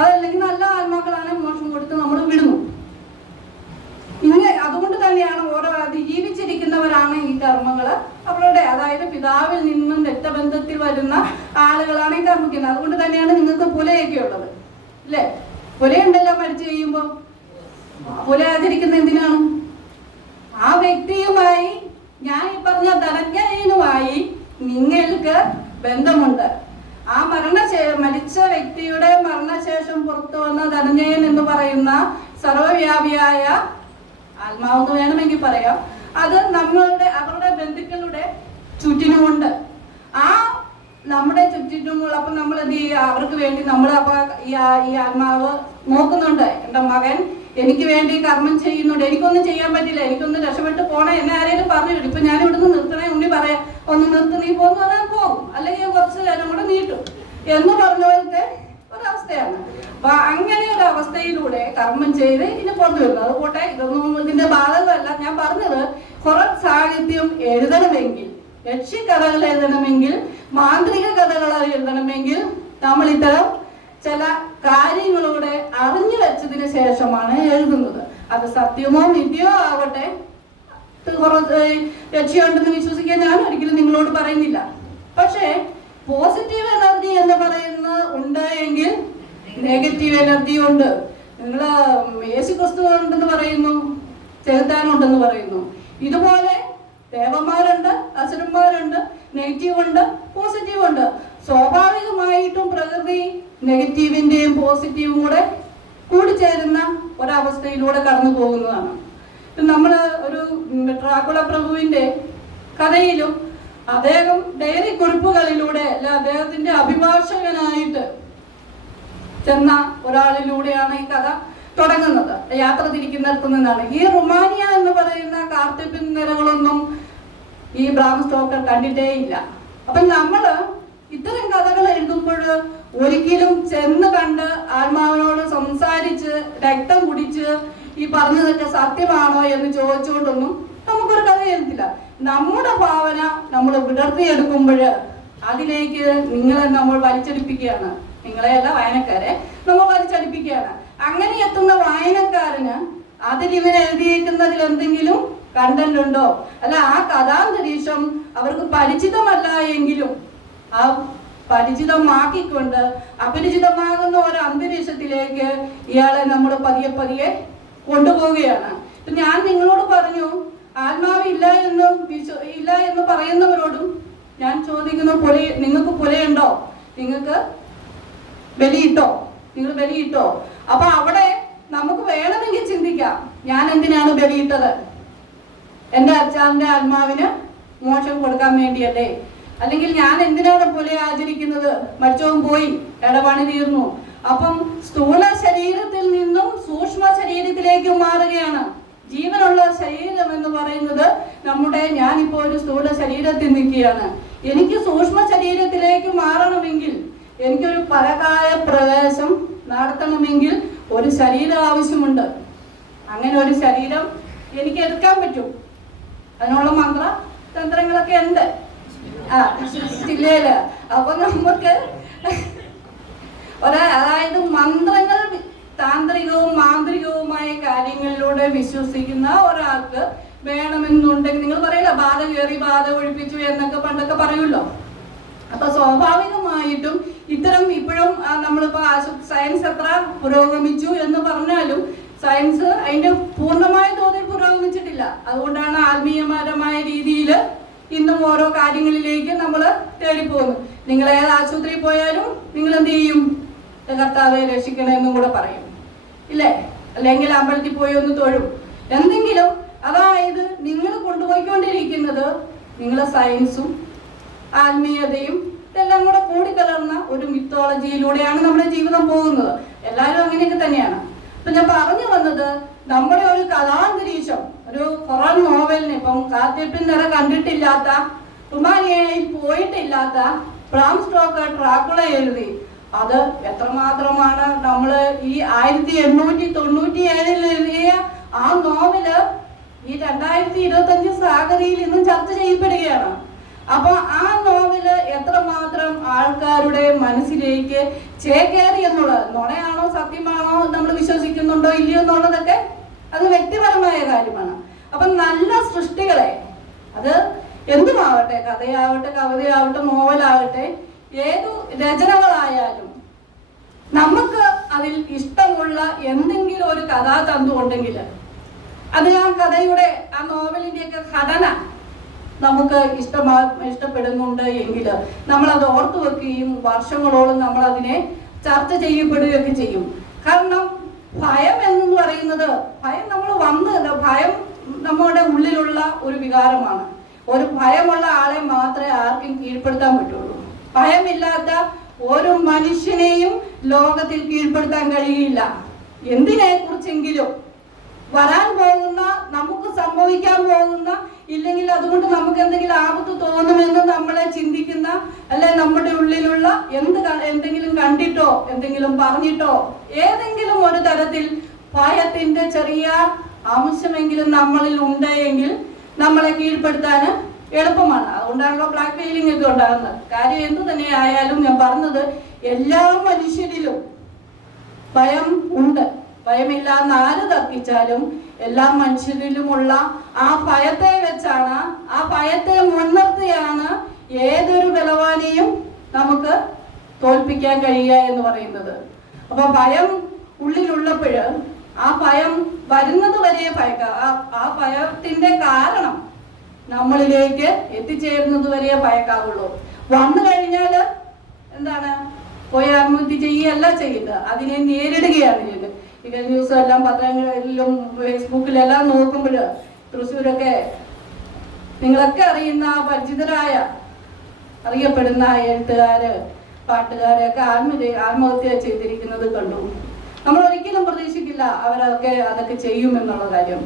അതല്ലെങ്കിൽ നല്ല ആത്മാക്കളാണ് മോക്ഷം കൊടുത്ത് നമ്മൾ വിടുന്നു. ഇങ്ങനെ അതുകൊണ്ട് തന്നെയാണ് ഓരോ ജീവിച്ചിരിക്കുന്നവരാണ് ഈ കർമ്മങ്ങള് അവരുടെ, അതായത് പിതാവിൽ നിന്നും രക്തബന്ധത്തിൽ വരുന്ന ആളുകളാണ് ഈ കർമ്മിക്കുന്നത്. അതുകൊണ്ട് തന്നെയാണ് നിങ്ങൾക്ക് പുലയൊക്കെ ഉള്ളത്, അല്ലേ? പുലയുണ്ടല്ലോ മരിച്ചു കഴിയുമ്പോൾ. പുല ആചരിക്കുന്ന എന്തിനാണ്? ആ വ്യക്തിയുമായി, ഞാൻ ഈ പറഞ്ഞ ധനജ്ഞനുമായി നിങ്ങൾക്ക് ബന്ധമുണ്ട്. ആ മരിച്ച വ്യക്തിയുടെ മരണശേഷം പുറത്തു വന്ന ധനഞ്ജയൻ എന്ന് പറയുന്ന സർവവ്യാപിയായ ആത്മാവെന്ന് വേണമെങ്കിൽ പറയാം. അത് അവരുടെ ബന്ധുക്കളുടെ ചുറ്റിനുമുണ്ട്. ആ നമ്മുടെ ചുറ്റിനുമുള്ള, അപ്പൊ നമ്മൾ എന്ത് ചെയ്യുക, അവർക്ക് വേണ്ടി നമ്മൾ അപ്പൊ ഈ ആത്മാവ് നോക്കുന്നുണ്ട്. എൻ്റെ മകൻ എനിക്ക് വേണ്ടി കർമ്മം ചെയ്യുന്നുണ്ട്, എനിക്കൊന്നും ചെയ്യാൻ പറ്റില്ല, എനിക്കൊന്ന് രക്ഷപ്പെട്ട് പോണേ, എന്നെ ആരെങ്കിലും പറഞ്ഞു വിടും. ഇപ്പൊ ഞാൻ ഇവിടുന്ന് നിർത്തണേ, ഉണ്ണി പറയാം ഒന്ന് നിർത്തി, നീ പോകുന്ന പറഞ്ഞാൽ പോകും, അല്ലെങ്കിൽ കുറച്ച് നേരം കൂടെ നീട്ടും എന്ന് പറഞ്ഞ പോലത്തെ ഒരവസ്ഥയാണ്. അപ്പൊ അങ്ങനെ ഒരു അവസ്ഥയിലൂടെ കർമ്മം ചെയ്ത് ഇതിന് പുറത്തു വരുന്നത്. അതുകൊട്ടെ, ഇതൊന്നും ഇതിന്റെ ബാധകമല്ല. ഞാൻ പറഞ്ഞത് ഹൊറർ സാഹിത്യം എഴുതണമെങ്കിൽ, യക്ഷിക്കഥകൾ എഴുതണമെങ്കിൽ, മാന്ത്രിക കഥകൾ എഴുതണമെങ്കിൽ നമ്മൾ ഇത്തരം ചില കാര്യങ്ങളൂടെ അറിഞ്ഞു വെച്ചതിന് ശേഷമാണ് എഴുതുന്നത്. അത് സത്യമോ മിഥ്യയോ ആവട്ടെ, യക്ഷിയുണ്ടെന്ന് വിശ്വസിക്കാൻ ഞാൻ ഒരിക്കലും നിങ്ങളോട് പറയുന്നില്ല. പക്ഷേ പോസിറ്റീവ് എനർജി എന്ന് പറയുന്ന ഉണ്ട് എങ്കിൽ നെഗറ്റീവ് എനർജി ഉണ്ട്. നിങ്ങൾ യേശുക്രിസ്തു ഉണ്ടെന്ന് പറയുന്നു, ചെറുത്താനുണ്ടെന്ന് പറയുന്നു. ഇതുപോലെ ദേവന്മാരുണ്ട്, അസുരന്മാരുണ്ട്, നെഗറ്റീവ് ഉണ്ട്, പോസിറ്റീവ് ഉണ്ട്. സ്വാഭാവികമായിട്ടും പ്രകൃതി നെഗറ്റീവിന്റെയും പോസിറ്റീവും കൂടെ കൂടിച്ചേരുന്ന ഒരവസ്ഥയിലൂടെ കടന്നു പോകുന്നതാണ്. നമ്മൾ ഒരു ഡ്രാക്കുള പ്രഭുവിന്റെ കഥയിലും അദ്ദേഹം ഡയറി കുറിപ്പുകളിലൂടെ അല്ല, അദ്ദേഹത്തിന്റെ അഭിഭാഷകനായിട്ട് ചെന്ന ഒരാളിലൂടെയാണ് ഈ കഥ തുടങ്ങുന്നത്. യാത്ര തിരിക്കുന്നിടത്തു നിന്നാണ്. ഈ റുമാനിയ എന്ന് പറയുന്ന കാർത്തിപ്പിൻ നിരകളൊന്നും ഈ ബ്രാം സ്റ്റോക്കർ കണ്ടിട്ടേ ഇല്ല. അപ്പൊ നമ്മള് ഇത്തരം കഥകൾ എഴുതുമ്പോൾ ഒരിക്കലും ചെന്ന് കണ്ട് ആത്മാവിനോട് സംസാരിച്ച് രക്തം കുടിച്ച് ഈ പറഞ്ഞതൊക്കെ സത്യമാണോ എന്ന് ചോദിച്ചുകൊണ്ടൊന്നും നമുക്കൊരു കഥ എഴുതില്ല. നമ്മുടെ ഭാവന നമ്മൾ വിടർത്തിയെടുക്കുമ്പോൾ അതിലേക്ക് നിങ്ങളെ നമ്മൾ വലിച്ചടിപ്പിക്കുകയാണ്. നിങ്ങളെയല്ല, വായനക്കാരെ നമ്മൾ വലിച്ചടിപ്പിക്കുകയാണ്. അങ്ങനെ എത്തുന്ന വായനക്കാരന് അതിൽ ഇവർ എഴുതിയേക്കുന്നതിൽ എന്തെങ്കിലും കണ്ടന്റ് ഉണ്ടോ, അല്ല ആ കഥാന്തരീക്ഷം അവർക്ക് പരിചിതമല്ല എങ്കിലും ആ പരിചിതമാക്കിക്കൊണ്ട് അപരിചിതമാകുന്ന ഒരു അന്തരീക്ഷത്തിലേക്ക് ഇയാളെ നമ്മൾ പതിയെ പതിയെ കൊണ്ടുപോവുകയാണ്. ഞാൻ നിങ്ങളോട് പറഞ്ഞു, ആത്മാവില്ല എന്ന് പറയുന്നവരോടും ഞാൻ ചോദിക്കുന്നു, നിങ്ങൾക്ക് പുലയുണ്ടോ, നിങ്ങൾക്ക് ബലിയിട്ടോ, നിങ്ങൾ ബലിയിട്ടോ? അപ്പൊ അവിടെ നമുക്ക് വേണമെങ്കിൽ ചിന്തിക്കാം, ഞാൻ എന്തിനാണ് ബലിയിട്ടത്? എൻ്റെ അച്ഛൻ്റെ ആത്മാവിന് മോക്ഷം കൊടുക്കാൻ വേണ്ടിയല്ലേ? അല്ലെങ്കിൽ ഞാൻ എന്തിനാണ് പുല ആചരിക്കുന്നത്? മരിച്ചവൻ പോയി, ഇടപണി തീർന്നു. അപ്പം സ്ഥൂല ശരീരത്തിൽ നിന്നും സൂക്ഷ്മ ശരീരത്തിലേക്ക് മാറുകയാണ്. ജീവനുള്ള ശരീരം എന്ന് പറയുന്നത് നമ്മുടെ, ഞാനിപ്പോ ഒരു സ്ഥൂല ശരീരത്തിൽ നിൽക്കുകയാണ്. എനിക്ക് സൂക്ഷ്മ ശരീരത്തിലേക്ക് മാറണമെങ്കിൽ, എനിക്കൊരു പരകായ പ്രവേശം നടത്തണമെങ്കിൽ ഒരു ശരീരം ആവശ്യമുണ്ട്. അങ്ങനെ ഒരു ശരീരം എനിക്ക് എടുക്കാൻ പറ്റും. അതിനുള്ള മന്ത്ര തന്ത്രങ്ങളൊക്കെ ഉണ്ട് ജില്ലയില്. അപ്പൊ നമുക്ക് അതായത് മന്ത്രങ്ങൾ താന്ത്രികവും മാന്ത്രികവുമായ കാര്യങ്ങളിലൂടെ വിശ്വസിക്കുന്ന ഒരാൾക്ക് വേണമെന്നുണ്ടെങ്കിൽ, നിങ്ങൾ പറയില്ല ബാധ കയറി ബാധ ഒഴിപ്പിച്ചു എന്നൊക്കെ പണ്ടൊക്കെ പറയുമല്ലോ. അപ്പൊ സ്വാഭാവികമായിട്ടും ഇത്തരം ഇപ്പോഴും നമ്മളിപ്പോ സയൻസ് എത്ര പുരോഗമിച്ചു എന്ന് പറഞ്ഞാലും സയൻസ് അതിന്റെ പൂർണ്ണമായ തോതിൽ പുരോഗമിച്ചിട്ടില്ല. അതുകൊണ്ടാണ് ആത്മീയപരമായ രീതിയിൽ ഇന്നും ഓരോ കാര്യങ്ങളിലേക്ക് നമ്മൾ തേടിപ്പോകുന്നു. നിങ്ങൾ ഏത് ആശുപത്രിയിൽ പോയാലും നിങ്ങൾ എന്ത് ചെയ്യും? കർത്താവെ രക്ഷിക്കണമെന്നും കൂടെ പറയും, ഇല്ലേ? അല്ലെങ്കിൽ അമ്പലത്തിൽ പോയി ഒന്ന് തൊഴും, എന്തെങ്കിലും. അതായത് നിങ്ങൾ കൊണ്ടുപോയിക്കൊണ്ടിരിക്കുന്നത് നിങ്ങളെ സയൻസും ആത്മീയതയും ഇതെല്ലാം കൂടെ കൂടിക്കലർന്ന ഒരു മിത്തോളജിയിലൂടെയാണ് നമ്മുടെ ജീവിതം പോകുന്നത്. എല്ലാവരും അങ്ങനെയൊക്കെ തന്നെയാണ്. അപ്പൊ ഞാൻ പറഞ്ഞു വന്നത്, നമ്മുടെ ഒരു കഥാന്തരീക്ഷം, ഒരു ഹൊറർ നോവലിന്, ഇപ്പം കാത്തിപ്പിൻ നിറ കണ്ടിട്ടില്ലാത്ത, റുമാനിയയിൽ പോയിട്ടില്ലാത്ത ബ്രാം സ്റ്റോക്കർ ഡ്രാക്കുള എഴുതി. അത് എത്രമാത്രമാണ് നമ്മള് ഈ 1897 എഴുതിയ ആ നോവല് ഈ 2025 സാഗരിയിൽ ഇന്നും ചർച്ച ചെയ്യപ്പെടുകയാണ്. അപ്പൊ ആ നോവല് എത്രമാത്രം ആൾക്കാരുടെ മനസ്സിലേക്ക് ചേക്കേറി എന്നുള്ളത്, നുണയാണോ സത്യമാണോ നമ്മൾ വിശ്വസിക്കുന്നുണ്ടോ ഇല്ലയോ എന്നുള്ളതൊക്കെ അത് വ്യക്തിപരമായ കാര്യമാണ്. അപ്പൊ നല്ല സൃഷ്ടികളെ, അത് എന്തുമാവട്ടെ, കഥയാവട്ടെ, കവിതയാവട്ടെ, നോവലാവട്ടെ, ഏതു രചനകളായാലും നമുക്ക് അതിൽ ഇഷ്ടമുള്ള എന്തെങ്കിലും ഒരു കഥാതന്തു ഉണ്ടെങ്കിൽ, അത് ആ കഥയുടെ ആ നോവലിന്റെയൊക്കെ ഘടന നമുക്ക് ഇഷ്ടപ്പെടുന്നുണ്ട് എങ്കിൽ നമ്മളത് ഓർത്തു വെക്കുകയും വർഷങ്ങളോളം നമ്മൾ അതിനെ ചർച്ച ചെയ്യപ്പെടുകയൊക്കെ ചെയ്യും. കാരണം ഭയം എന്ന് പറയുന്നത്, ഭയം നമ്മൾ ഭയം നമ്മുടെ ഉള്ളിലുള്ള ഒരു വികാരമാണ്. ഒരു ഭയമുള്ള ആളെ മാത്രമേ ആർക്കും കീഴ്പ്പെടുത്താൻ പറ്റുള്ളൂ. ഭയമില്ലാത്ത ഒരു മനുഷ്യനെയും ലോകത്തിൽ കീഴ്പ്പെടുത്താൻ കഴിയില്ല. എന്തിനെ കുറിച്ചെങ്കിലും വരാൻ പോകുന്ന, നമുക്ക് സംഭവിക്കാൻ പോകുന്ന, ഇല്ലെങ്കിൽ അതുകൊണ്ട് നമുക്ക് എന്തെങ്കിലും ആപത്ത് തോന്നുമെന്ന് നമ്മളെ ചിന്തിക്കുന്ന, അല്ലെ നമ്മുടെ ഉള്ളിലുള്ള എന്തെങ്കിലും കണ്ടിട്ടോ എന്തെങ്കിലും പറഞ്ഞിട്ടോ ഏതെങ്കിലും ഒരു തരത്തിൽ ഭയത്തിന്റെ ചെറിയ അംശമെങ്കിലും നമ്മളിൽ ഉണ്ടെങ്കിൽ നമ്മളെ കീഴ്പ്പെടുത്താൻ എളുപ്പമാണ്. അതുകൊണ്ടാണല്ലോ ബ്ലാക്ക് മെയിലിംഗ് ഒക്കെ ഉണ്ടാകുന്നത്. കാര്യം എന്തു തന്നെ ആയാലും ഞാൻ പറഞ്ഞത്, എല്ലാ മനുഷ്യരിലും ഭയം ഉണ്ട്. ഭയമില്ലാന്ന് ആര് തർക്കിച്ചാലും എല്ലാ മനുഷ്യരിലുമുള്ള ആ ഭയത്തെ വെച്ചാണ്, ആ ഭയത്തെ മുൻനിർത്തിയാണ് ഏതൊരു ബലവാനെയും നമുക്ക് തോൽപ്പിക്കാൻ കഴിയുക എന്ന് പറയുന്നത്. അപ്പൊ ഭയം ഉള്ളിലുള്ളപ്പോൾ ആ ഭയം വരുന്നത് വരെ ആ ഭയത്തിന്റെ കാരണം നമ്മളിലേക്ക് എത്തിച്ചേരുന്നത് വരെ ഭയക്കാവുള്ളൂ. വന്നു കഴിഞ്ഞാൽ എന്താണ്, പോയി ആത്മഹത്യ ചെയ്യുകയല്ല ചെയ്യുന്നത്, അതിനെ നേരിടുകയാണ് ചെയ്യുന്നത്. ഈ കഴിഞ്ഞ ദിവസം എല്ലാം പത്രങ്ങളിലും ഫേസ്ബുക്കിലെല്ലാം നോക്കുമ്പോൾ തൃശ്ശൂരൊക്കെ നിങ്ങളൊക്കെ അറിയുന്ന പരിചിതരായ അറിയപ്പെടുന്ന എഴുത്തുകാര്, പാട്ടുകാരൊക്കെ ആത്മഹത്യ ചെയ്തിരിക്കുന്നത് കണ്ടു. നമ്മൾ ഒരിക്കലും പ്രതീക്ഷിക്കില്ല അതൊക്കെ ചെയ്യുമെന്നുള്ള കാര്യം.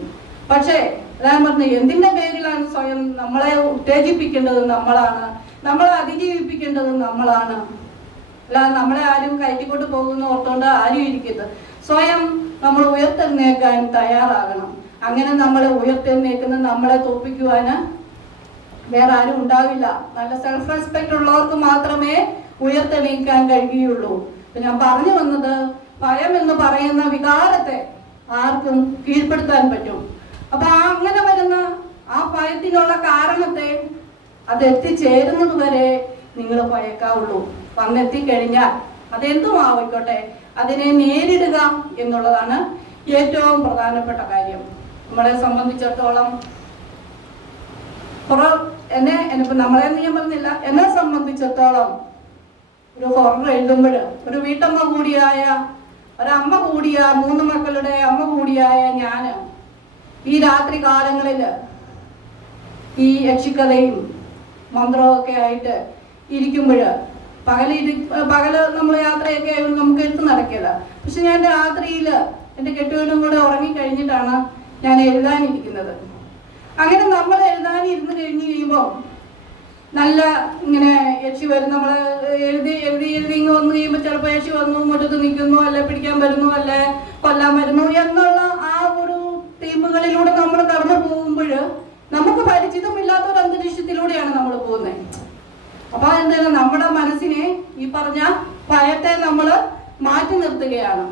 പക്ഷേ ഞാൻ പറഞ്ഞു, എന്തിന്റെ പേരിലാണ് സ്വയം നമ്മളെ ഉത്തേജിപ്പിക്കേണ്ടത് നമ്മളാണ്, നമ്മളെ അതിജീവിപ്പിക്കേണ്ടത് നമ്മളാണ്. അല്ലാതെ നമ്മളെ ആരും കയറ്റിക്കൊണ്ട് പോകുന്ന ഓർത്തോണ്ട് ആരും ഇരിക്കരുത്. സ്വയം നമ്മൾ ഉയർത്തെഴുന്നേൽക്കാൻ തയ്യാറാകണം. അങ്ങനെ നമ്മളെ ഉയർത്തെഴുന്നേൽക്കുന്ന, നമ്മളെ തോൽപ്പിക്കുവാന് വേറെ ആരും ഉണ്ടാവില്ല. നല്ല സെൽഫ് റെസ്പെക്ട് ഉള്ളവർക്ക് മാത്രമേ ഉയർത്തെണീക്കാൻ കഴിയുള്ളൂ. ഞാൻ പറഞ്ഞു വന്നത്, ഭയം എന്ന് പറയുന്ന വികാരത്തെ ആർക്കും കീഴ്പ്പെടുത്താൻ പറ്റും. അപ്പൊ അങ്ങനെ വരുന്ന ആ ഭയത്തിനുള്ള കാരണത്തെ അത് എത്തിച്ചേരുന്നത് വരെ നിങ്ങൾ ഭയക്കാവുള്ളൂ. വന്നെത്തിക്കഴിഞ്ഞാൽ അതെന്തും ആയിക്കോട്ടെ, അതിനെ നേരിടുക എന്നുള്ളതാണ് ഏറ്റവും പ്രധാനപ്പെട്ട കാര്യം. നമ്മളെ സംബന്ധിച്ചിടത്തോളം നമ്മളെന്ന് ഞാൻ പറഞ്ഞില്ല, എന്നെ സംബന്ധിച്ചിടത്തോളം ഒരു ഹൊറർ എഴുതുമ്പോൾ ഒരു വീട്ടമ്മ കൂടിയായ, ഒരമ്മ കൂടിയ, 3 മക്കളുടെ അമ്മ കൂടിയായ ഞാന് ഈ രാത്രി കാലങ്ങളിൽ ഈ യക്ഷിക്കഥയും മന്ത്രവും ഒക്കെ ആയിട്ട് ഇരിക്കുമ്പോൾ, പകല് നമ്മൾ യാത്രയൊക്കെ നമുക്ക് എടുത്ത് നടക്കില്ല. പക്ഷെ ഞാൻ രാത്രിയിൽ എൻ്റെ കെട്ടുവനും കൂടെ ഉറങ്ങിക്കഴിഞ്ഞിട്ടാണ് ഞാൻ എഴുതാനിരിക്കുന്നത്. അങ്ങനെ നമ്മൾ എഴുതാനിരുന്ന് കഴിഞ്ഞ് കഴിയുമ്പോൾ നല്ല ഇങ്ങനെ യക്ഷി വരും. നമ്മൾ എഴുതി ഇങ്ങ് വന്നു കഴിയുമ്പോൾ ചിലപ്പോൾ യക്ഷി വന്നു, മുറ്റത്ത് നിൽക്കുന്നു, അല്ലെ പിടിക്കാൻ വരുന്നു, അല്ലെ കൊല്ലാൻ വരുന്നു എന്നുള്ള ആ ഒരു തീമുകളിലൂടെ നമ്മൾ കടന്നു പോകുമ്പോൾ നമുക്ക് പരിചിതമില്ലാത്ത ഒരു അന്തരീക്ഷത്തിലൂടെയാണ് നമ്മൾ പോകുന്നത്. അപ്പൊ എന്താണ്, നമ്മുടെ മനസ്സിനെ ഈ പറഞ്ഞ ഭയത്തെ നമ്മൾ മാറ്റി നിർത്തുകയാണ്.